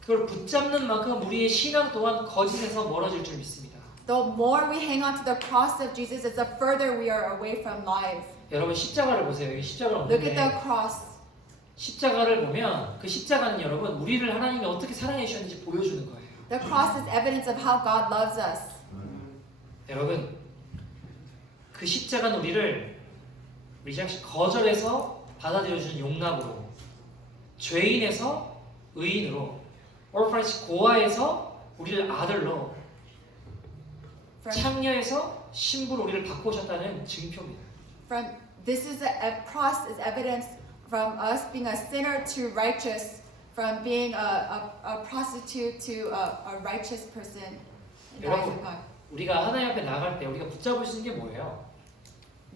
그걸 붙잡는 만큼 우리의 신앙 또한 거짓에서 멀어질 줄 믿습니다. The more we hang on to the cross of Jesus, the further we are away from lies. 여러분 십자가를 보세요. 여기 십자가를 Look at the 없는데 cross. 십자가를 보면 그 십자가는 여러분 우리를 하나님이 어떻게 사랑해 주셨는지 보여주는 거예요. The cross is evidence of how God loves us. 여러분 그 십자가는 우리를 거절해서 받아들여주는 용납으로, 죄인에서 의인으로, orphanage 고아에서 우리를 아들로, 창녀에서 신부로 우리를 바꾸셨다는 증표입니다. This is a cross is evidence from us being a sinner to righteous, from being a prostitute to a righteous person in the eyes of God. 우리가 하나님 앞에 나갈 때 우리가 붙잡을 수 있는 게 뭐예요?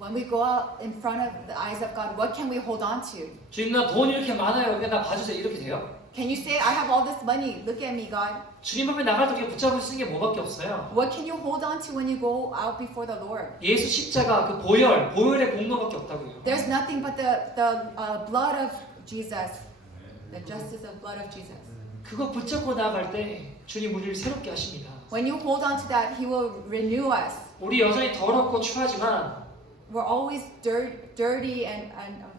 When we go out in front of the eyes of God, what can we hold on to? 주님 나 돈 이렇게 많아요. 그냥 나 봐주세요. 이렇게 돼요? Can you say, I have all this money, look at me, God? 주님 앞에 나갈 때 우리가 붙잡을 수 있는 게 뭐밖에 없어요. What can you hold on to when you go out before the Lord? 예수 십자가 그 보혈의 공로밖에 없다고요. There's nothing but the blood of Jesus, the justice of blood of Jesus. 그거 붙잡고 나아갈 때 주님 우리를 새롭게 하십니다. When you hold on to that, He will renew us. 우리 여전히 더럽고 추하지만 We're always dirty and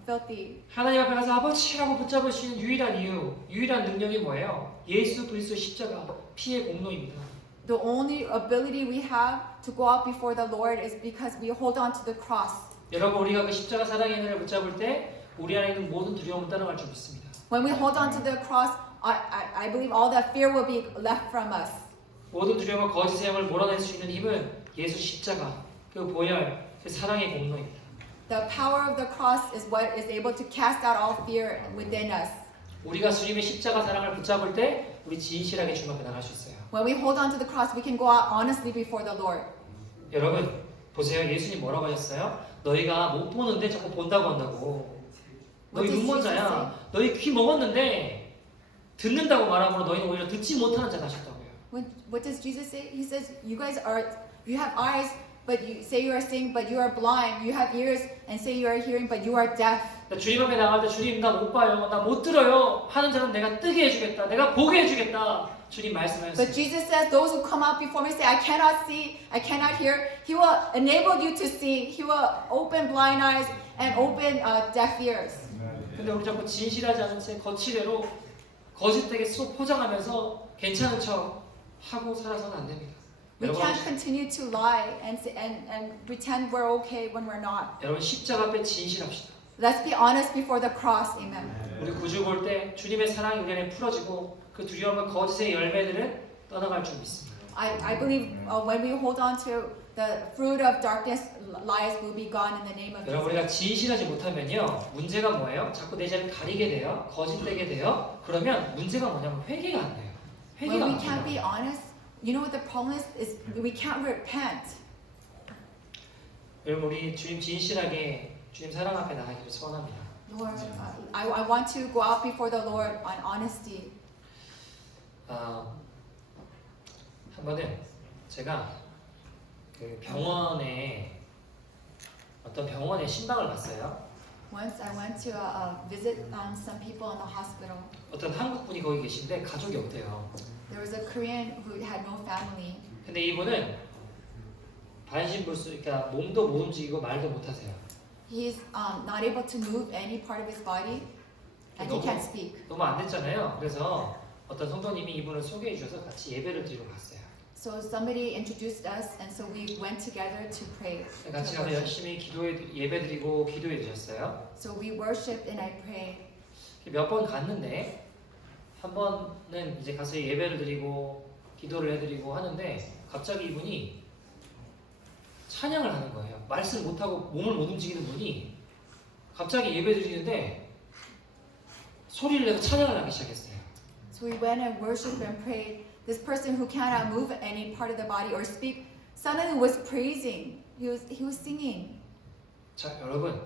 filthy. 하나님 앞에 가서 아버지라고 붙잡을 수 있는 유일한 이유, 유일한 능력이 뭐예요? 예수 그리스도의 십자가, 피의 공로입니다. The only ability we have to go out before the Lord is because we hold on to the cross. 여러분 우리가 그 십자가 사랑의 은혜를 붙잡을 때 우리 안에 있는 모든 두려움은 떠나갈 줄 믿습니다. When we hold on to the cross, I believe all that fear will be left from us. 모든 두려움과 거짓의 영을 몰아낼 수 있는 힘은 예수 십자가, 그 보혈, 그 사랑의 공로입니다. The power of the cross is what is able to cast out all fear within us. 우리가 주님의 십자가 사랑을 붙잡을 때 우리 진실하게 주님 앞에 나갈 수 있어요. When we hold on to the cross, we can go out honestly before the Lord. 여러분 보세요. 예수님 뭐라고 하셨어요? 너희가 못 보는데 자꾸 본다고 한다고. 너희 What does 눈먼자야. 너희 귀 먹었는데 듣는다고 말함으로 너희는 오히려 듣지 못하는 자다 하셨다고요. What does Jesus say? He says, you have eyes, but you say you are seeing, but you are blind. You have ears and say you are hearing, but you are deaf. 주님 앞에 나갈 때 주님 나 못 봐요. 나 못 들어요. 하는 자는 내가 뜨게 해주겠다. 내가 보게 해주겠다. 주님 But 말씀하셨어요. Jesus says, those who come out before me say, I cannot see, I cannot hear. He will enable you to see. He will open blind eyes and open deaf ears. 근데 우리 자꾸 진실하지 않은 채 거치대로 거짓되게 포장하면서 괜찮은 척 하고 살아서는 안 됩니다. We 여러분, can't continue to lie and pretend we're okay when we're not. 여러분 십자가 앞에 진실합시다. Let's be honest before the cross. Amen. 우리 구주 볼 때 주님의 사랑이 우리 안에 풀어지고 그 두려움과 거짓의 열매들은 떠나갈 줄 믿습니다. I believe when we hold on to the fruit of darkness, lies will be gone in the name of 여러분 Jesus. 우리가 진실하지 못하면요 문제가 뭐예요? 자꾸 내 자를 가리게 돼요. 거짓되게 돼요. 그러면 문제가 뭐냐면 회개가 안 돼요. When 회개가 we 안 can't be 돼요. honest, you know what the problem is we can't repent. 여러분 우리 주님 진실하게 주님 사랑 앞에 나가기를 소원합니다. Lord, I want to go out before the Lord on honesty. 한 번은 제가 그 병원에 어떤 병원에 신방을 갔어요. Once I went to visit some people in the hospital. 어떤 한국 분이 거기 계신데 가족이 없대요. There was a Korean who had no family. 근데 이분은 반신불수, 그러니까 몸도 못 움직이고 말도 못 하세요. He's not able to move any part of his body, and he can't speak. 너무 안 됐잖아요. 그래서 어떤 성도님이 이분을 소개해 주셔서 같이 예배를 드리러 갔어요. So somebody introduced us, and so we went together to pray. 같이 가서 열심히 예배 드리고 기도해 주셨어요. So we worshipped and I prayed. 몇 번 갔는데 한 번은 이제 가서 예배를 드리고 기도를 해드리고 하는데 갑자기 이분이 찬양을 하는 거예요. 말씀 못하고 몸을 못 움직이는 분이 갑자기 예배 드리는데 소리를 내서 찬양을 하기 시작했어요. So we went and worshipped and prayed. This person who cannot move any part of the body or speak suddenly was praising. he was singing. 자, 여러분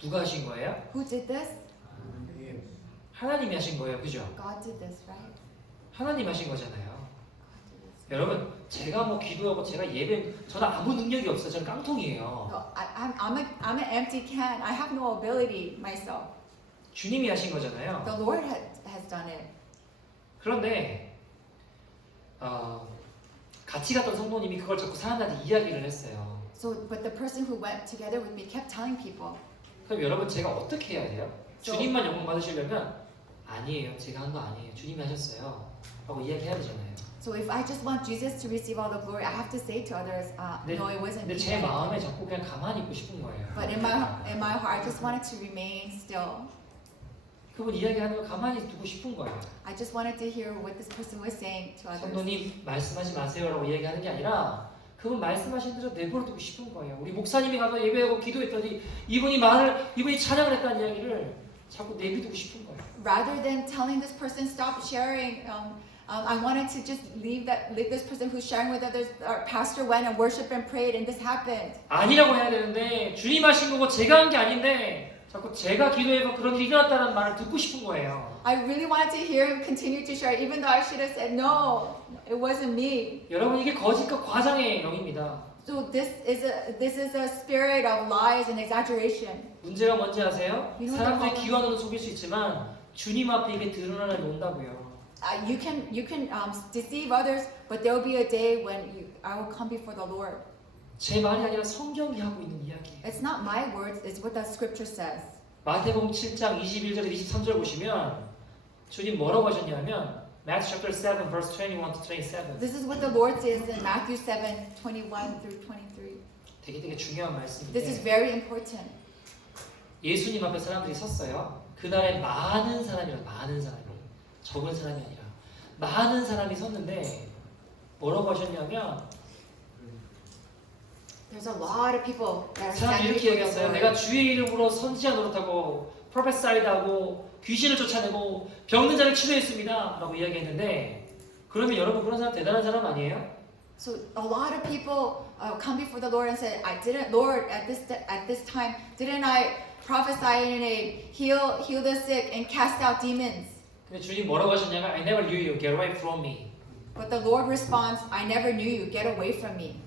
누가 하신 거예요? Who did this? 하나님이 하신 거예요, 그죠? God did this, right? 하나님 하신 거잖아요. God did this. 여러분, 제가 뭐 기도하고 제가 예배, 저는 아무 능력이 없어요. 저는 깡통이에요. No, I'm an empty can. I have no ability myself. 주님이 하신 거잖아요. The Lord has done it. 그런데 같이 갔던 성도님이 그걸 자꾸 사람들한테 이야기를 했어요. So, but the person who went together with me kept telling people. 그럼 여러분 제가 어떻게 해야 돼요? So- 주님만 영광 받으시려면 아니에요. 제가 한 거 아니에요. 주님이 하셨어요. 하고 이야기해야 되잖아요. So if I just want Jesus to receive all the glory, I have to say to others, no, it wasn't 근데 me. 제 마음에 자꾸 그냥 가만히 있고 싶은 거예요. But in my heart, I just wanted to remain still. 그분 이야기하는 거 가만히 두고 싶은 거예요. I just wanted to hear what this person was saying to others. 성도님 말씀하지 마세요라고 이야기하는 게 아니라 그분 말씀하신 대로 내버려 두고 싶은 거예요. 우리 목사님이 가서 예배하고 기도했더니 이분이 찬양을 했다는 이야기를 자꾸 내비두고 싶은 거예요. Rather than telling this person stop sharing, I wanted to just leave this person who's sharing with others. Our pastor went and worshiped and prayed, and this happened. 아니라고 해야 되는데 주님 하신 거고 제가 한 게 아닌데 자꾸 제가 기도해서 그런 일이 일어났다는 말을 듣고 싶은 거예요. I really wanted to hear him continue to share, even though I should have said no, it wasn't me. 여러분 이게 거짓과 과장의 영입니다. So this is a spirit of lies and exaggeration. 문제가 뭔지 아세요? 이런 사람들이 거 기완으로 속일 수 있지만 주님 앞에 이게 드러나는 날이 온다고요. You can deceive others, but there will be a day when I will come before the Lord. 제 말이 아니라 성경이 하고 있는 이야기. It's not my words; it's what the Scripture says. 마태복음 7장 21절 23절 보시면 주님 뭐라고 하셨냐면 Matthew chapter 7 verse 21 to 27. This is what the Lord says in Matthew 7:21 through 23. 되게 중요한 This is 말씀인데 very important. 예수님 앞에 사람들이 섰어요. 그날에 많은 사람이 적은 사람이 아니라 많은 사람이 섰는데 뭐라고 하셨냐면 There's a lot of people that are 사람들이 standing 이렇게 before the 얘기했어요. Lord. 내가 주의 이름으로 선지자 노릇하고 프로페사이드하고 귀신을 쫓아내고 병든 자를 치료했습니다 라고 이야기했는데 그러면 여러분 그런 사람 대단한 사람 아니에요? So a lot of people come before the Lord and say, "I didn't, Lord, at this time, didn't I prophesy in your name, heal the sick, and cast out demons?" 근데 주님 뭐라고 하셨냐면 I never knew you, get away from me. But the Lord responds, "I never knew you. Get away from me."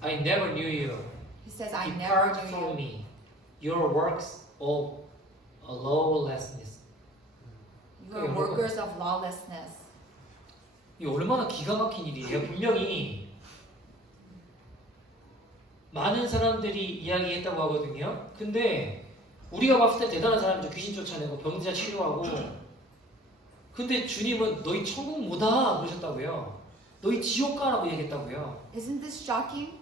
I never knew you. He says, "I never Depart knew from you." me. Your works of lawlessness. You are workers of lawlessness. 이 얼마나 기가 막힌 일이에요. 분명히 많은 사람들이 이야기했다고 하거든요. 근데 우리가 봤을 때 대단한 사람이죠. 귀신 쫓아내고 병자 치료하고. 근데 주님은 너희 천국 못와 그러셨다고요. 너희 지옥 가라고 얘기했다고요. Isn't this shocking?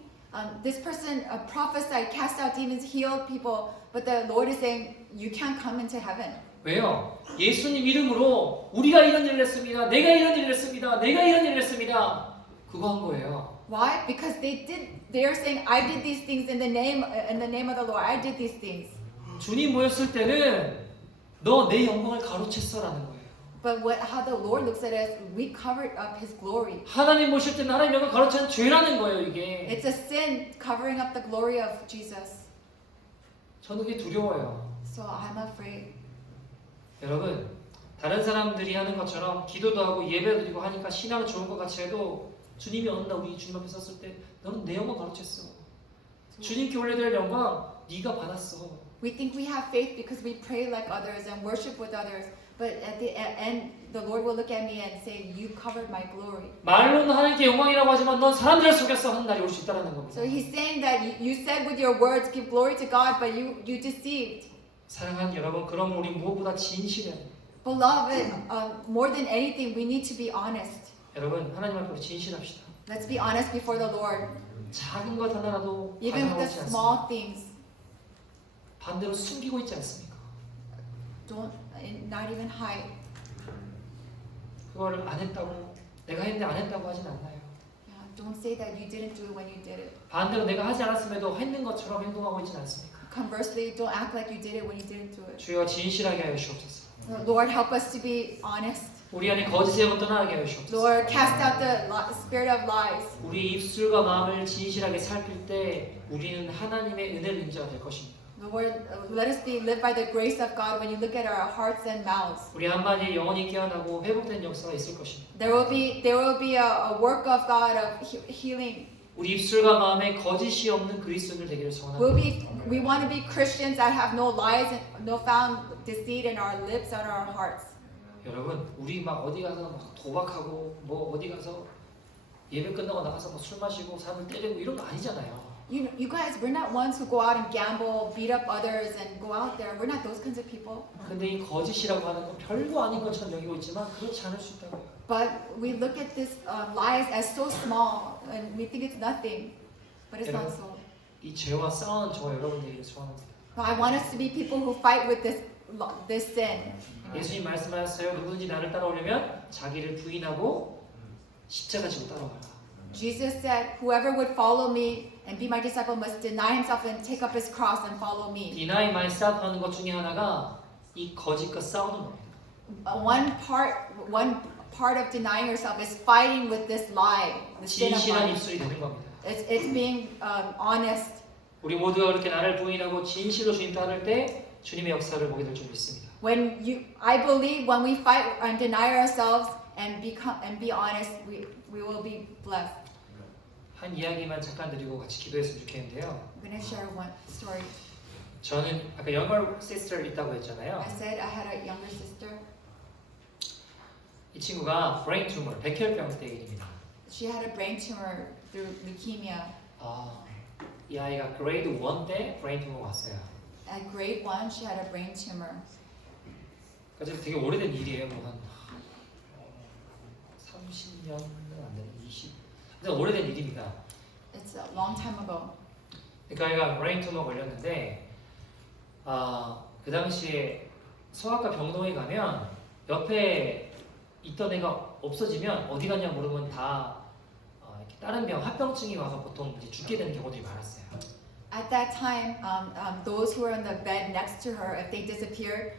This person prophesied, cast out demons, healed people, but the Lord is saying, "You can't come into heaven." 왜요? 예수님 이름으로 우리가 이런 일을 했습니다. 내가 이런 일을 했습니다. 내가 이런 일을 했습니다. 그거 한 거예요. Why? Because they are saying, "I did these things in the name of the Lord. I did these things." 주님 모였을 때는 너 내 영광을 가로챘어라는 거예요. But how the Lord looks at us, we covered up His glory. 하나님 모실 때는 하나님 영광을 가로채는 죄라는 거예요, 이게. It's a sin covering up the glory of Jesus. 저는 그게 두려워요. So I'm afraid. 여러분, 다른 사람들이 하는 것처럼 기도도 하고 예배 드리고 하니까 신앙은 좋은 것 같이 해도 주님이 어느 날 우리 주님 앞에 섰을 때 너는 내 영광 가로챘어. 주님께 올려드릴 영광 네가 받았어. We think we have faith because we pray like others and worship with others, but at the end, the Lord will look at me and say, "You covered my glory." 말로는 하나님께 영광이라고 하지만 넌 사람들을 속였어 하는 날이 올 수 있다는 겁니다. So He's saying that you said with your words, "Give glory to God," but you deceived. 사랑하는 여러분, 그럼 우리 무엇보다 진실해야 돼요. Beloved, more than anything, we need to be honest. 여러분, 하나님 앞에 우리 진실합시다. Let's be honest before the Lord, 작은 것 하나라도 even with the 과장하지 small 않습니다. things. 반대로 숨기고 있지 않습니까? Not even hide. 그거를 안 했다고 내가 했는데 안 했다고 하진 않나요? Yeah, don't say that you didn't do it when you did it. 반대로 내가 하지 않았음에도 했는 것처럼 행동하고 있진 않습니까? Conversely, don't act like you did it when you didn't do it. 주여 진실하게 하여 주옵소서. Lord, help us to be honest. 우리 안에 거짓의 영을 떠나게 하여 주옵소서. Lord, cast out the spirit of lies. 우리 입술과 마음을 진실하게 살필 때 우리는 하나님의 은혜를 인자가 될 것입니다. Lord, let us be lived by the grace of God when you look at our hearts and mouths. 우리 한마디에 영혼이 깨어나고 회복된 역사가 있을 것입니다. There will be a work of God of healing. 우리 입술과 마음에 거짓이 없는 그리스도인들 되기를 소원합니다. We want to be Christians that have no lies, no found deceit in our lips and our hearts. 여러분, 우리 막 어디 가서 막 도박하고 뭐 어디 가서 예배 끝나고 나가서 막 술 마시고 사람을 때리고 이런 거 아니잖아요. You guys, we're not ones who go out and gamble, beat up others, and go out there. We're not those kinds of people. 근데 이 거짓이라고 하는 건 별거 아닌 것처럼 여기고 있지만 그렇지 않을 수 있다고요. But we look at this lies as so small, and we think it's nothing, but it's not so. 이 죄와 싸우는 저와 여러분 되기를 소원합니다. So I want us to be people who fight with this sin. 예수님 말씀하셨어요. 누구든지 나를 따라오려면 자기를 부인하고 십자가 지고 따라와라. Jesus said, "Whoever would follow me and be my disciple must deny himself and take up his cross and follow me." Deny myself 하는 것 중에 하나가 이 거짓과 싸우는 겁니다. One part of denying yourself is fighting with this lie, the sin of 진실한 lying. 입술이 되는 겁니다. It's being honest. 우리 모두가 그렇게 나를 부인하고 진실로 주님 따를 때 주님의 역사를 보게 될 줄 믿습니다. I believe when we fight and deny ourselves and be honest, we will be blessed. 한 이야기만 잠깐 드리고 같이 기도했으면 좋겠는데요. I'm gonna share one story. 저는 아까 younger sister 있다고 했잖아요. I said I had a younger sister. 이 친구가 brain tumor, 백혈병 때입니다. She had a brain tumor through leukemia. 이 아이가 grade 1 때 brain tumor 왔어요. At grade 1, she had a brain tumor. 그래서 되게 오래된 일이에요. 뭐 한 30년은 안 되는 20. 근데 오래된 일입니다. It's a long time ago. 그 아이가 brain tumor 걸렸는데 그 당시에 소아과 병동에 가면 옆에 있던 애가 없어지면 어디 갔냐 물으면 다 이렇게 다른 병 합병증이 와서 보통 이제 죽게 되는 경우들이 많았어요. At that time, those who were in the bed next to her, if they disappeared,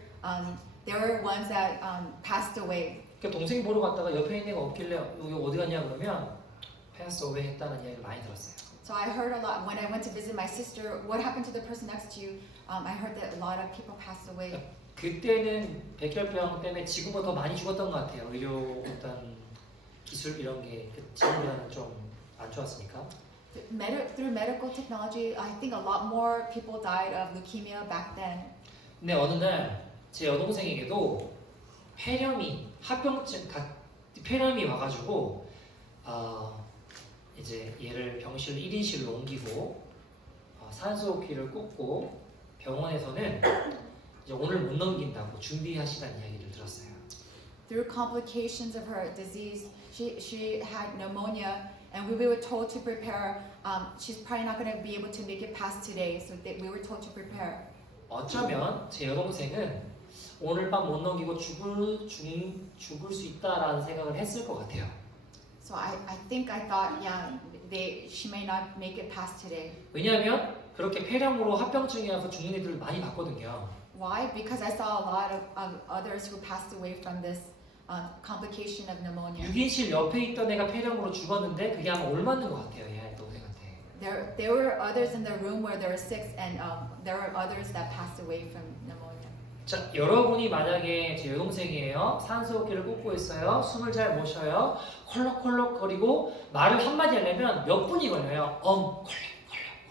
they were ones that passed away. 그러니까 동생이 보러 갔다가 옆에 있는 애가 없길래 여기 어디 갔냐 그러면 pass away 했다는 이야기를 많이 들었어요. So I heard a lot when I went to visit my sister. What happened to the person next to you? I heard that a lot of people passed away. 그때는 백혈병 때문에 지금보다 더 많이 죽었던 것 같아요. 의료 어떤 기술 이런 게 지금보다는 좀 안 좋았으니까. Through medical technology, I think a lot more people died of leukemia back then. 근데 어느 날 제 여동생에게도 폐렴이 와가지고 이제 얘를 병실 1인실로 옮기고 산소호흡기를 꽂고 병원에서는 이제 오늘 못 넘긴다고 준비하시라는 이야기를 들었어요. Through complications of her disease, she had pneumonia, and we were told to prepare. She's probably not going to be able to make it past today, so we were told to prepare. 어쩌면 제 여동생은 오늘 밤 못 넘기고 죽을 수 있다라는 생각을 했을 것 같아요. So I thought, yeah, she may not make it past today. 왜냐하면 그렇게 폐렴으로 합병증이 와서 죽는 애들을 많이 봤거든요. Why? Because I saw a lot of others who passed away from this complication of pneumonia. 6인실 옆에 있던 애가 폐렴으로 죽었는데 그게 아마 올맞는 것 같아요, 얘 동생한테. There were others in the room where there were 6, and there were others that passed away from pneumonia. 자, 여러분이 만약에 제 여동생이에요. 산소호흡기를 꽂고 있어요. 숨을 잘 못 쉬어요. 콜록콜록거리고 말을 한마디 하려면 몇 분이 걸려요.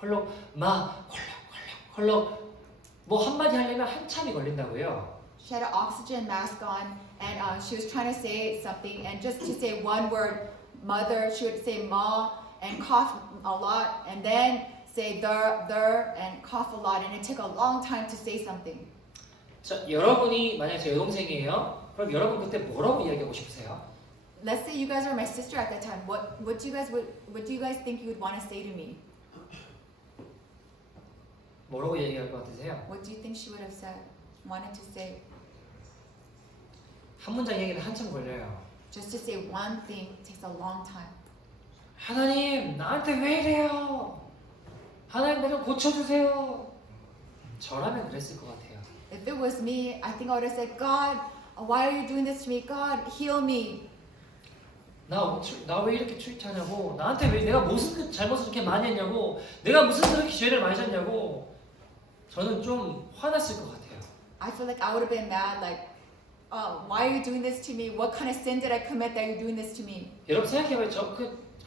콜록콜록, 마, 콜록콜록. 뭐 한마디 하려면 한참이 걸린다고요. She had an oxygen mask on, and she was trying to say something, and just to say one word, mother, she would say ma, and cough a lot, and then say there, and cough a lot, and it took a long time to say something. 자, 여러분이 만약 제 여동생이에요. 그럼 여러분 그때 뭐라고 이야기하고 싶으세요? Let's say you guys are my sister at that time. What do you guys think you would want to say to me? 뭐라고 얘기할 것 같으세요? What do you think she would have wanted to say? 한 문장 얘기는 한참 걸려요. Just to say one thing takes a long time. 하나님, 나한테 왜 이래요? 하나님, 나 좀 고쳐주세요. 저라면 그랬을 것 같아요. If it was me, I think I would have said, God, Why are you doing this to me? God, heal me. 나 왜 이렇게 트윗하냐고, 나한테 왜 내가 무슨 잘못을 이렇게 많이 했냐고, 내가 무슨 그렇게 죄를 많이 졌냐고. 저는 좀 화났을 것 같아요. I feel like I would have been mad, like, why are you doing this to me? What kind of sin did I commit that you're doing this to me? 여러분 생각해봐요. 저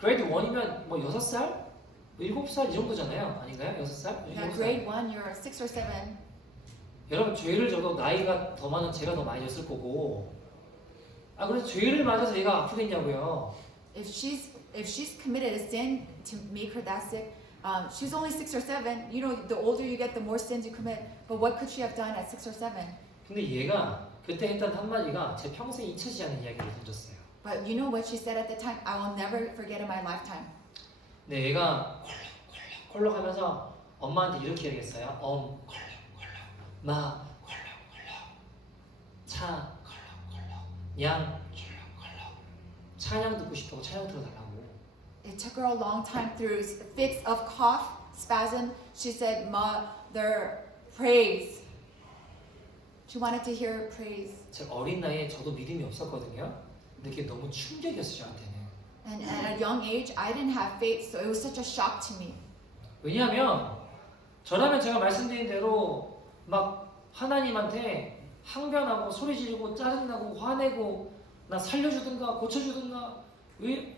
그레이드 1이면 뭐 6살? 7살 이 정도잖아요. 아닌가요? 6살? Now, grade 1, you're 6 or 7. 여러분 죄를 져도 나이가 더 많은 제가 더 많이 졌을 거고, 그래서 죄를 맞아서 얘가 아프겠냐고요. If she's committed a sin to make her that sick, she's only 6 or 7. You know, the older you get, the more sins you commit. But what could she have done at 6 or 7? 근데 얘가 그때 했던 한마디가 제 평생 잊혀지지 않는 이야기를 던졌어요. But you know what she said at the time? I will never forget in my lifetime. 근데 얘가 콜록콜록 하면서 엄마한테 이렇게 얘기했어요. 콜록콜록, 마 콜록콜록, 차 콜록콜록, 양 콜록콜록. 찬양 듣고 싶다고 찬양 들어달라고. It took her a long time through fits of cough, spasm. She said, Mother, praise. She wanted to hear praise. 제가 어린 나이에 저도 믿음이 없었거든요. 근데 그게 너무 충격이었어요, 저한테는. And at a young age, I didn't have faith, so it was such a shock to me. 왜냐하면 저라면 제가 말씀드린 대로 막 하나님한테 항변하고 소리 지르고 짜증나고 화내고 나 살려주든가 고쳐주든가 왜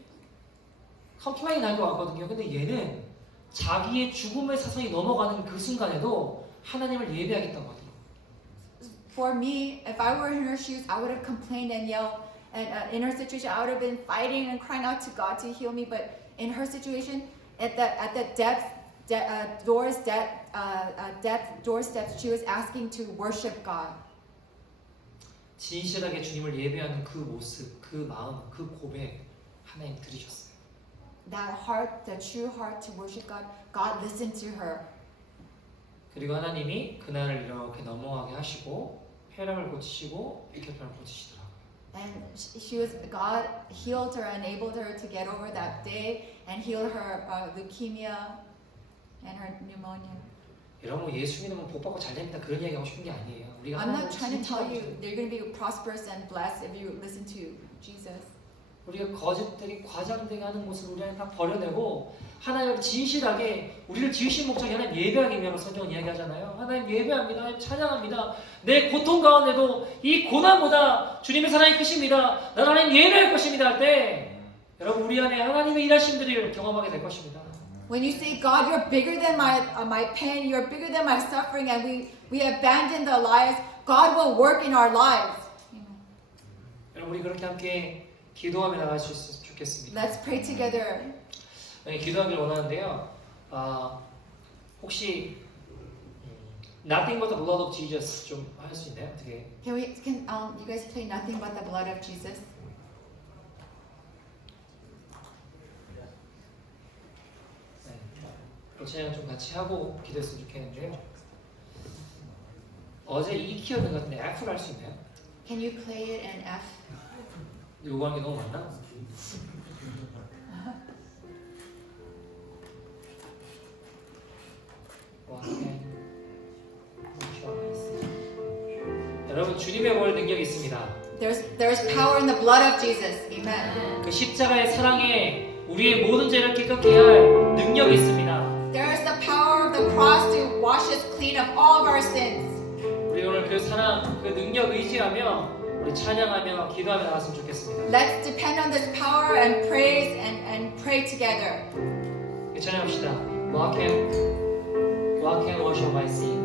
컴플레인 할 것 같거든요. 근데 얘는 자기의 죽음의 사상이 넘어가는 그 순간에도 하나님을 예배하겠다고 하더라고요. For me, if I were in her shoes, I would have complained and yelled. And in her situation, I would have been fighting and crying out to God to heal me. But in her situation, at the doorsteps, she was asking to worship God. 진실하게 주님을 예배하는 그 모습, 그 마음, 그 고백 하나님 들으셨어요. That heart, the true heart to worship God, God listened to her. 그리고 하나님이 그날을 이렇게 넘어가게 하시고 폐렴을 고치시고 폐렴을 고치시더라고요. And God healed her, enabled her to get over that day, and healed her leukemia and her pneumonia. 여러분 예수 믿으면 복 받고 잘 됩니다. 그런 이야기 하고 싶은 게 아니에요. 우리가 I'm not trying to tell you they're going to be prosperous and blessed if you listen to Jesus. 우리가 거짓되게 과장되게 하는 모습을 우리 안에 다 버려내고 하나님 진실하게 우리를 지으신 목적이 하나님 예배하기 위함으로 성경은 이야기하잖아요. 하나님 예배합니다. 하나님 찬양합니다. 내 고통 가운데도 이 고난보다 주님의 사랑이 크십니다. 나는 하나님 예배할 것입니다 할 때 여러분 우리 안에 하나님의 일하심들을 경험하게 될 것입니다. When you say, God, you're bigger than my pain, you're bigger than my suffering, and we abandon the lies, God will work in our lives. 여러분 우리 그렇게 함께 기도하며 나갈 수 있었으면 좋겠습니다. Let's pray together. 기도하기를 원하는데요. 혹시 Nothing but the blood of Jesus 좀 할 수 있나요? 어떻게? Can you guys play Nothing But the Blood of Jesus? 찬양 좀 같이 하고 기도했으면 좋겠는데요. 어제 E 키였는 것 같은데 F를 할 수 있나요? Can you play it in F? 요구하는 게 너무 많나? 여러분 주님의 볼 능력이 있습니다. There's power in the blood of Jesus. Amen. 그 십자가의 사랑에 우리의 모든 죄를 깨끗게 할 능력이 있습니다. There is the power of the cross to wash us clean of all of our sins. 우리 오늘 그 사랑, 그 능력 의지하며 우리 찬양하며 기도하며 나갔으면 좋겠습니다. Let's depend on this power and praise and pray together. 찬양합시다. What can wash away my sin?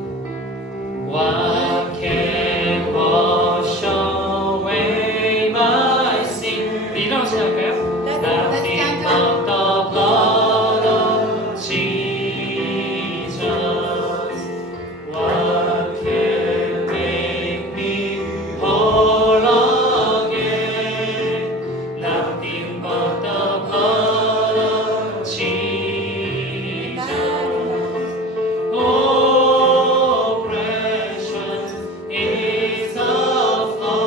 What can wash away my sin? 우리 일어나서 찬양할까요? Let's stand up. The blood of Jesus. What can make me whole again? Nothing but the blood of Jesus. Oh, precious is the flow.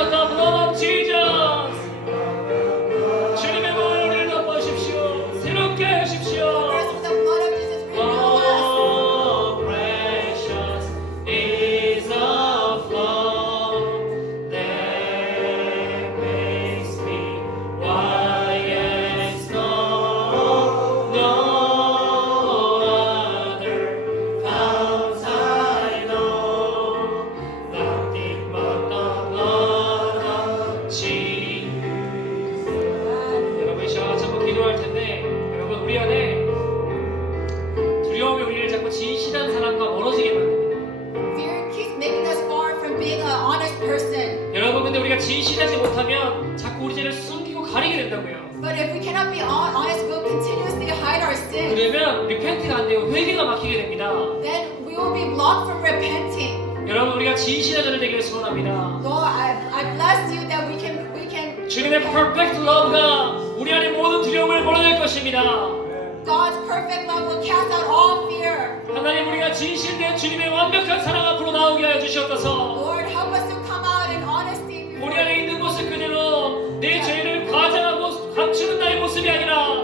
with the blood of Jesus. 주님의 머리를 덮으십시오. 새롭게 하십시오. First with the blood of Jesus, renew us. Oh, precious is the flow that makes me white as snow. No other fount I know, nothing but the blood of Jesus. 여러분 이 시간 같이 한번 기도할 텐데, 여러분 우리 안에 두려움이 우리를 자꾸 진실한 사람과 멀어지게 만듭니다. Fear keeps making us far from being an honest person. 여러분 근데 우리가 진실하지 못하면 자꾸 우리 죄를 숨기고 가리게 된다고요. But if we cannot be honest, we'll continuously hide our sins. 그러면 리펜트가 안 되고 회개가 막히게 됩니다. Then we will be blocked from repenting. 여러분 우리가 진실한 자를 되기를 소원합니다. Lord, I bless you that we can 주님의 perfect love가 우리 안에 모든 두려움을 몰아낼 것입니다. God's perfect love will cast out all fear. 하나님 우리가 진실된 주님의 완벽한 사랑 앞으로 나오게 하여 주시옵소서. Lord, help us to come out in honesty. 우리 안에 있는 모습 그대로 내 죄를 과장하고 감추는 나의 모습이 아니라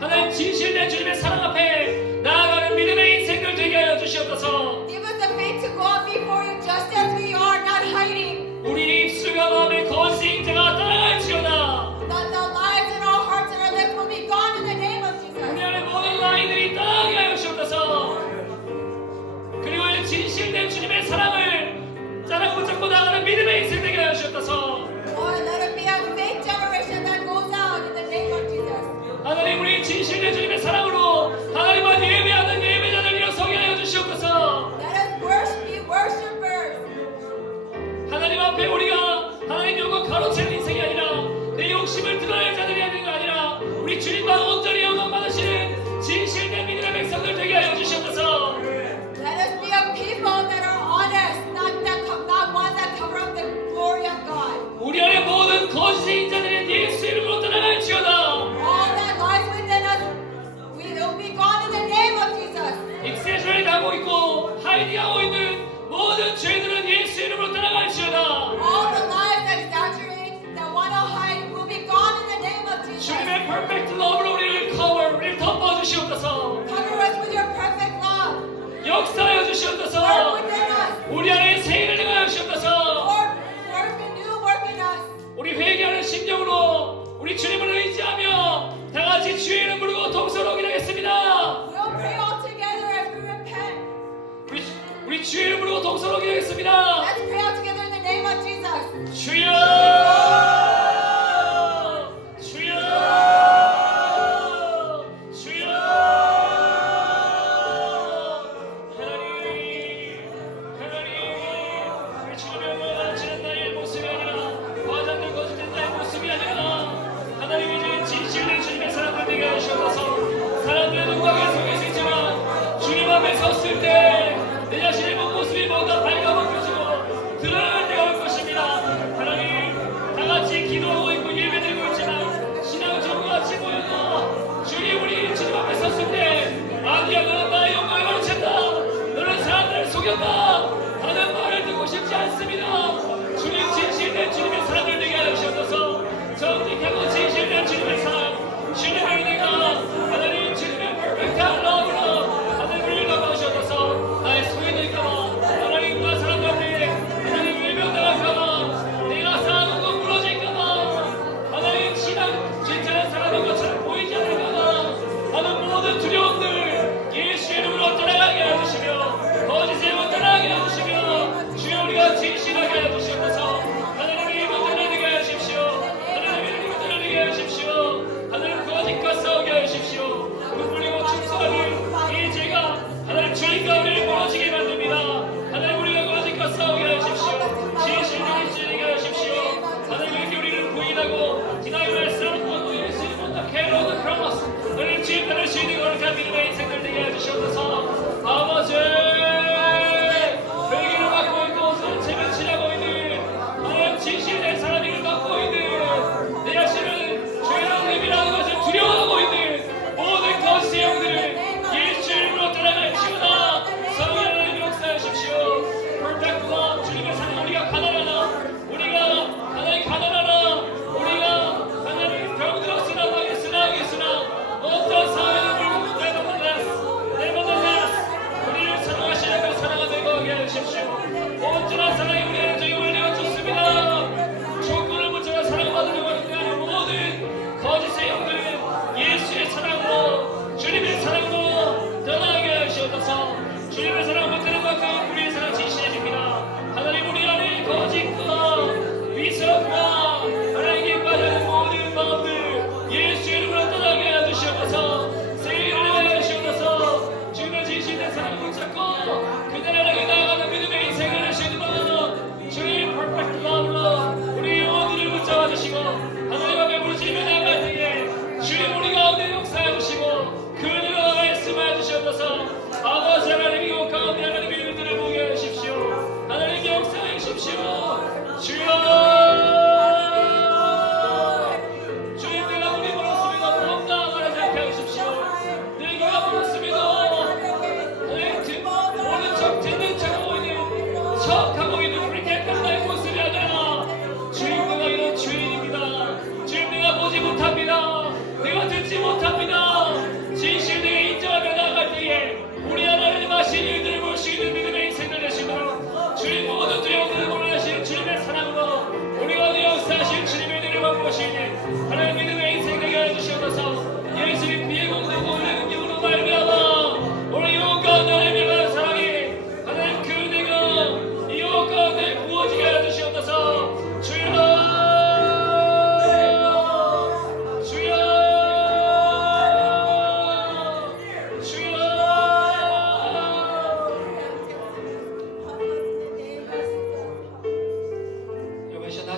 하나님 진실된 주님의 사랑 앞에 나아가는 믿음의 인생들 되게 하여 주시옵소서. Give us the faith to go out before you just as we are, not hiding. 우리 입술과 마음의 거짓 인자가 따라갈지어다. That the lies in our hearts and our lips will be gone in the name of 우리 Jesus. 안에 모든 아이들이 따라가게 하여 주옵소서. 그리고 이 진실된 주님의 사랑을 자랑 붙잡고 나가는 믿음의 인생 되게 하여 주옵소서. Lord, let it be a faith generation that goes out in the name of Jesus. 하나님 우리 진실된 주님의 사랑으로 하나님 앞 예배하는 예배자들 일어서게 하여 주시옵소서. Let us worship, be worshipers. 하나님 앞에 우리가 하나님 영광 가로채는 인생이 아니라 내 욕심을 드러낼 자들이 아닌 게 아니라 우리 주님만 온전히 영광 받으시는 진실된 믿음의 백성들 되게 하여 주시옵소서. Let us be a people that are honest, not ones that cover up the glory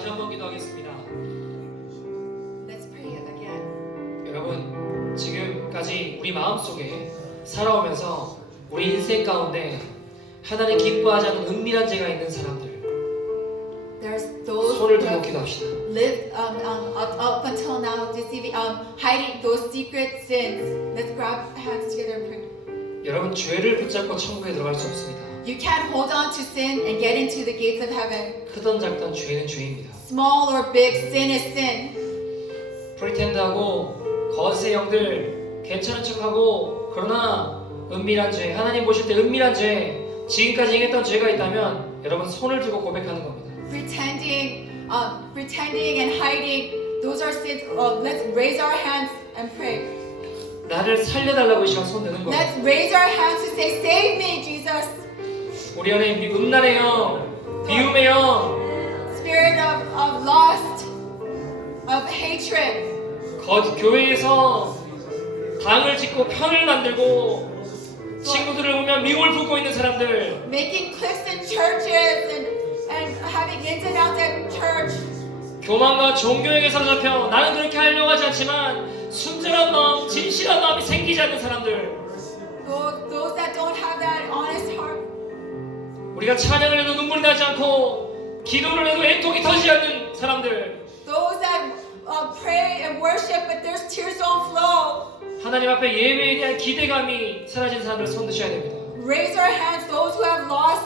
다시 한번 기도하겠습니다. Let's pray again. 여러분, 지금까지 우리 마음속에 살아오면서 우리 인생 가운데 하나님 기뻐하지 않는 은밀한 죄가 있는 사람들 There's those 손을 who 들고 have 기도합시다. lived up until now, deceiving, hiding those secret sins. Let's grab hands together and pray. 여러분, 죄를 붙잡고 천국에 들어갈 수 없습니다. You can't hold on to sin and get into the gates of heaven. 크던 작던 죄는 죄입니다. Small or big, sin is sin. 프리텐드하고 거짓의 영들 괜찮은 척하고 그러나 은밀한 죄, 하나님 보실 때 은밀한 죄, 지금까지 행했던 죄가 있다면 여러분 손을 들고 고백하는 겁니다. Pretending and hiding, those are sins. Let's raise our hands and pray. 나를 살려달라고 이 시간 손 드는 거예요. Let's raise our hands to say, "Save me, Jesus." 우리 안에 음란의 영, 미움의 영, Spirit of lust, of hatred. 교회에서 당을 짓고 편을 만들고 친구들을 보면 미움을 품고 있는 사람들, Making cliques in churches and having ins and outs at church. 교만과 종교에게 사로잡혀 나는 그렇게 하려고 하지 않지만 순전한 마음, 진실한 마음이 생기지 않는 사람들, Those that don't have that honest heart. 우리가 찬양을 해도 눈물이 나지 않고 기도를 해도 애통이 터지지 않는 사람들, Those that pray and worship but their tears don't flow. 하나님 앞에 예배에 대한 기대감이 사라진 사람들 손 드셔야 됩니다. Raise our hands, those who have lost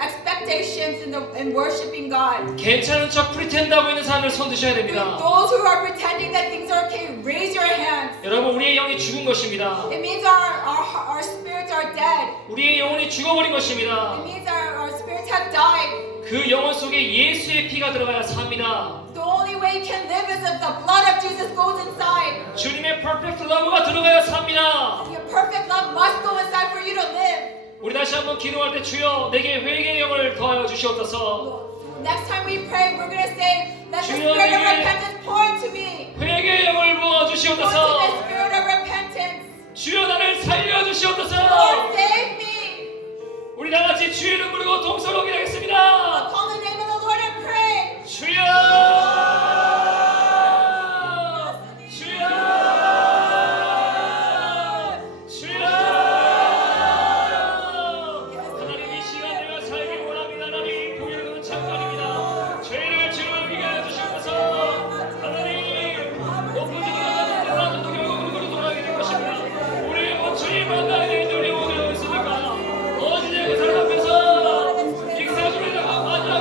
expectations in worshiping God. 괜찮은 척 프리텐드하고 있는 사람들 손 드셔야 됩니다. Those who are pretending that things are okay, raise your hands. 여러분, 우리의 영이 죽은 것입니다. It means our spirits are dead. 우리의 영혼이 죽어버린 것입니다. It means our spirits have died. 그 영혼 속에 예수의 피가 들어가야 삽니다. The only way you can live is if the blood of Jesus goes inside. 주님의 퍼펙트 러브가 들어가야 삽니다. Your perfect love must go inside for you to live. 우리 다시 한번 기도할 때 주여 내게 회개의 영을 더하여 주시옵소서. Next time we pray, we're going to say, let the 주여, spirit of 내게 repentance pour into me. 회개의 영을 부어 Pour into 주시옵소서. the spirit of repentance. 주여 나를 살려 주시옵소서. Lord, save me. 우리 다 같이 주의 이름 부르고 동서로 기도하겠습니다. Call the name of the Lord and pray. 주여! 주여! 주여! 하나님 이 시간 내가 살기 원합니다. 하나님 고개를 찬양합니다. 죄를 지우게 하여 주시옵소서. 하나님 높은 지도가 나도 결국 그로 돌아가게 될 것입니다. 우리의 원천이 만나게 되는 우리 오늘 있습니까? 어제 그 사람 앞에서 익사주를 마지막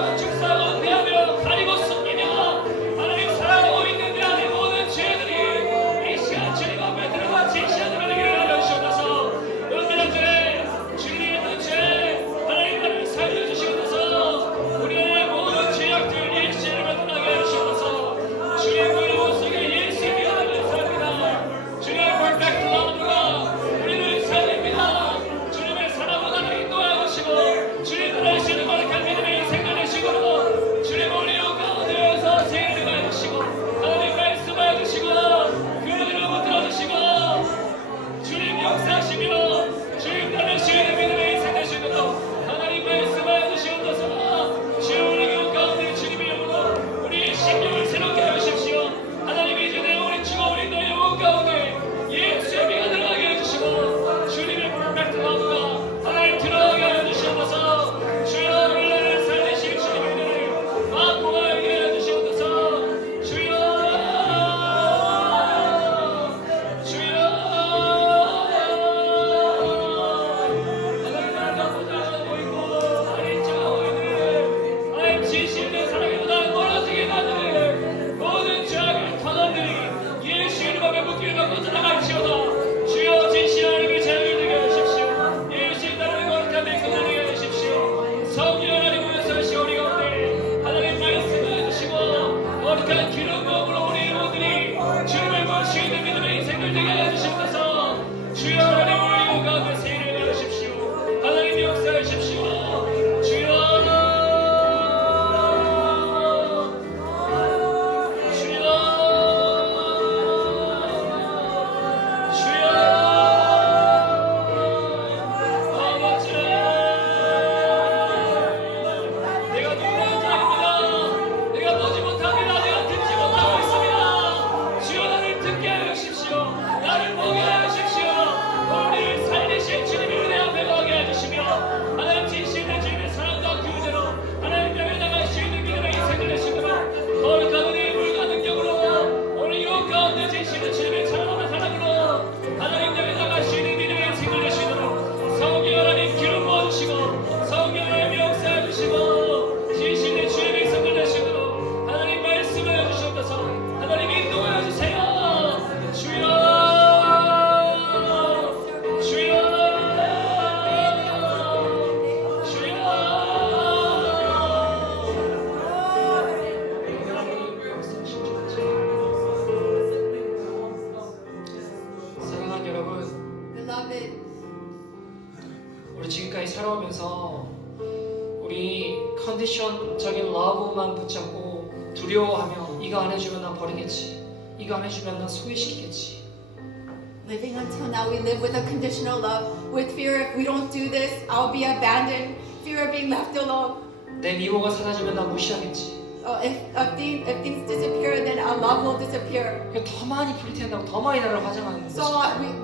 것만 붙잡고 두려워하며 이거 안 해주면 난 버리겠지, 이거 안 해주면 난 소외시키겠지. Living until now, we live with a conditional love, with fear if we don't do this, I'll be abandoned, fear of being left alone. 내 미모가 사라지면 난 무시하겠지. If things disappear, then our love will disappear. 그러니까 더 많이 프리텐드하고 더 많이 나를 화장하는 거지. So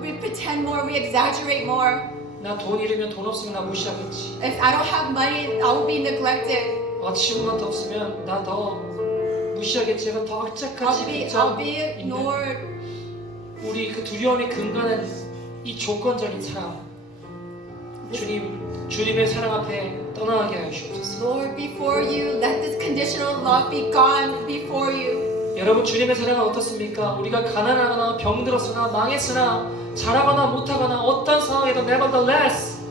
we pretend more, we exaggerate more. 나 돈 잃으면 돈 없으면 나 무시하겠지. If I don't have money, I will be neglected. 지금만 더 없으면 나 더 무시하겠지. 더 악착같이 I'll be ignored. 우리 그 두려움의 근간은 이 조건적인 사랑. 주님의 사랑 앞에 떠나게 하여 주옵소서. Lord, before you, let this conditional love be gone before you. 여러분, 주님의 사랑은 어떻습니까? 우리가 가난하거나 병들었으나 망했으나 잘하거나 못하거나 어떤 상황에도 nevertheless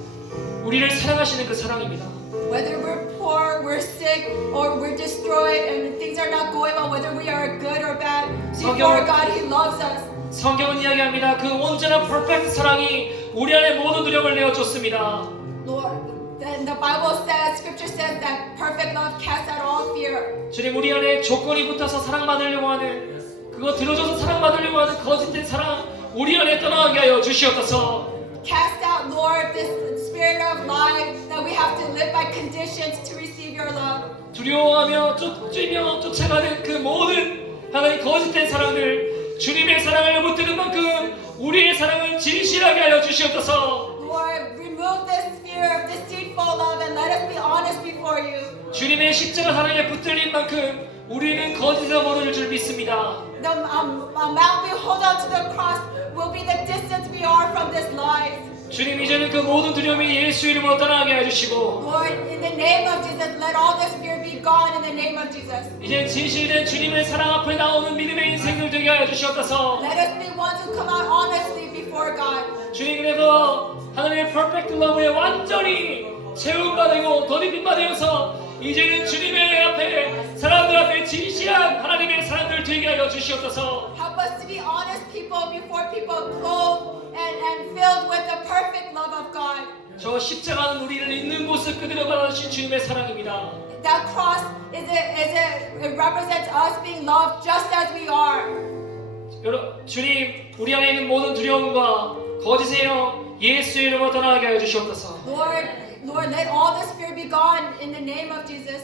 우리를 사랑하시는 그 사랑입니다. Whether we're poor, we're sick, or we're destroyed, and things are not going well, whether we are good or bad, before God, He loves us. 성경은 이야기합니다. 그 온전한 퍼펙트 사랑이 우리 안에 모든 두려움을 내어줬습니다. Lord, the Bible says, Scripture says that perfect love casts out all fear. 주님, 우리 안에 조건이 붙어서 사랑받으려고 하는, 그거 들어줘서 사랑받으려고 하는 거짓된 사랑 우리 안에 떠나게 하여 주시옵소서. Cast out, Lord, this spirit of life that we have to live by conditions to receive your love. 두려워하며 쫓으며 쫓아가는 그 모든 하나님 거짓된 사랑들, 주님의 사랑을 붙드는 만큼 우리의 사랑은 진실하게 하여 주시옵소서. Lord, remove this fear of deceitful love and let us be honest before you. 주님의 십자가 사랑에 붙들린 만큼 우리는 거짓을 모를 줄 믿습니다. The amount we hold on to the cross will be the distance we are from this lies. 주님, 이제는 그 모든 두려움이 예수 이름으로 떠나게 해주시고, Lord, in the name of Jesus, let all this fear be gone in the name of Jesus. 이제 진실된 주님의 사랑 앞에 나오는 믿음의 인생들 되게 하여 주시옵소서. Let us be ones who come out honestly before God. 주님, 그래서 하나님의 퍼펙트 러브에 완전히 채움받고 덧입힘받으면서 이제는 주님의 앞에, 사람들 앞에 진실한 하나님의 사람들 되게 하여 주시옵소서. Help us to be honest people before people, clothed and filled with the perfect love of God. 저 십자가는 우리를 있는 모습 그대로 받아주신 주님의 사랑입니다. That cross it represents us being loved just as we are. 주님, 우리 안에 있는 모든 두려움과 거짓의 영 예수의 이름으로 떠나게 하여 주시옵소서. Lord, let all this fear be gone in the name of Jesus.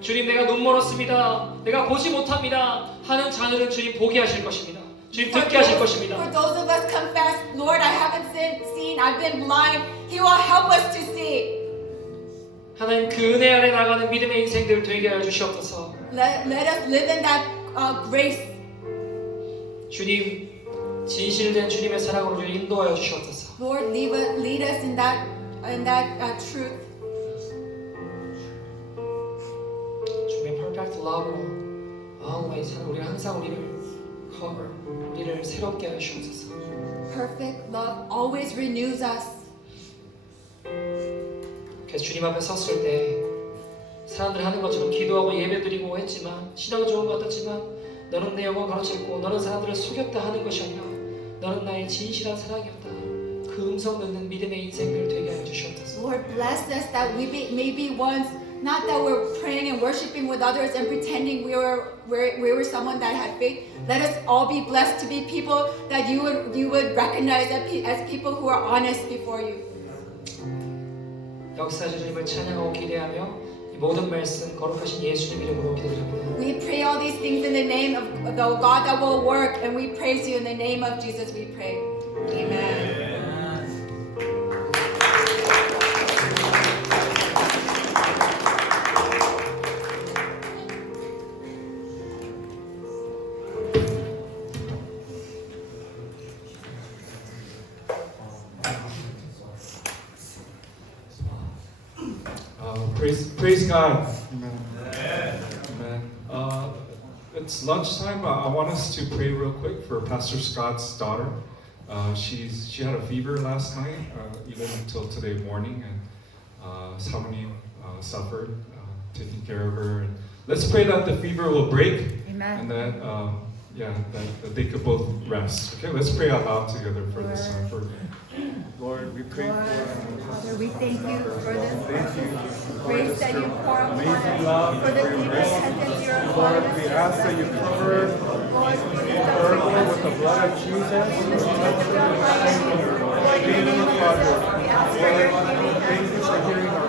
주님, 내가 눈 멀었습니다, 내가 보지 못합니다 하는 자들은 주님 보게 하실 것입니다. 주님 듣게 하실 것입니다. For those of us confess, Lord, I haven't seen, I've been blind. He will help us to see. 하나님, 그 은혜 아래 나가는 믿음의 인생들 되게 하여 주시옵소서. Let us live in that grace. 주님, 진실된 주님의 사랑으로 우리를 인도하여 주시옵소서. Lord, lead us in that truth. 주님의 perfect love로 always 우리가 항상 우리를 cover, 우리를 새롭게 하여 주옵소서. Perfect love always renews us. 그래서 주님 앞에 섰을 때 사람들 하는 것처럼 기도하고 예배드리고 했지만, 신앙은 좋은 것 같았지만, 너는 내 영혼 가로챘고 너는 사람들을 속였다 하는 것이 아니라 너는 나의 진실한 사랑이었다, 그 음성 듣는 믿음의 인생들 되게 하여 주시옵소서. Lord, bless us that we may be ones, not that we're praying and worshiping with others and pretending we were someone that had faith. Let us all be blessed to be people that you would recognize as people who are honest before you. 역사주 주님을 찬양하고 기대하며 이 모든 말씀 거룩하신 예수님 이름으로 기도드립니다. We pray all these things in the name of the God that will work, and we praise you in the name of Jesus. We pray. Amen. Praise God. Amen. It's lunchtime. I want us to pray real quick for Pastor Scott's daughter. She had a fever last night, even until today morning, and Samani suffered taking care of her. And let's pray that the fever will break, Amen. and that that they could both rest. Okay, let's pray out loud together for this time. Lord, we pray Father, we thank you for this grace that you pour upon amazing us, love, for the for your deep mercy. repentance you're upon Lord, us. we ask that you cover Lord, we lift up Virgo our with the blood of Jesus. Lord, in the name of Father, Jesus, we ask for your healing. thank you for hearing our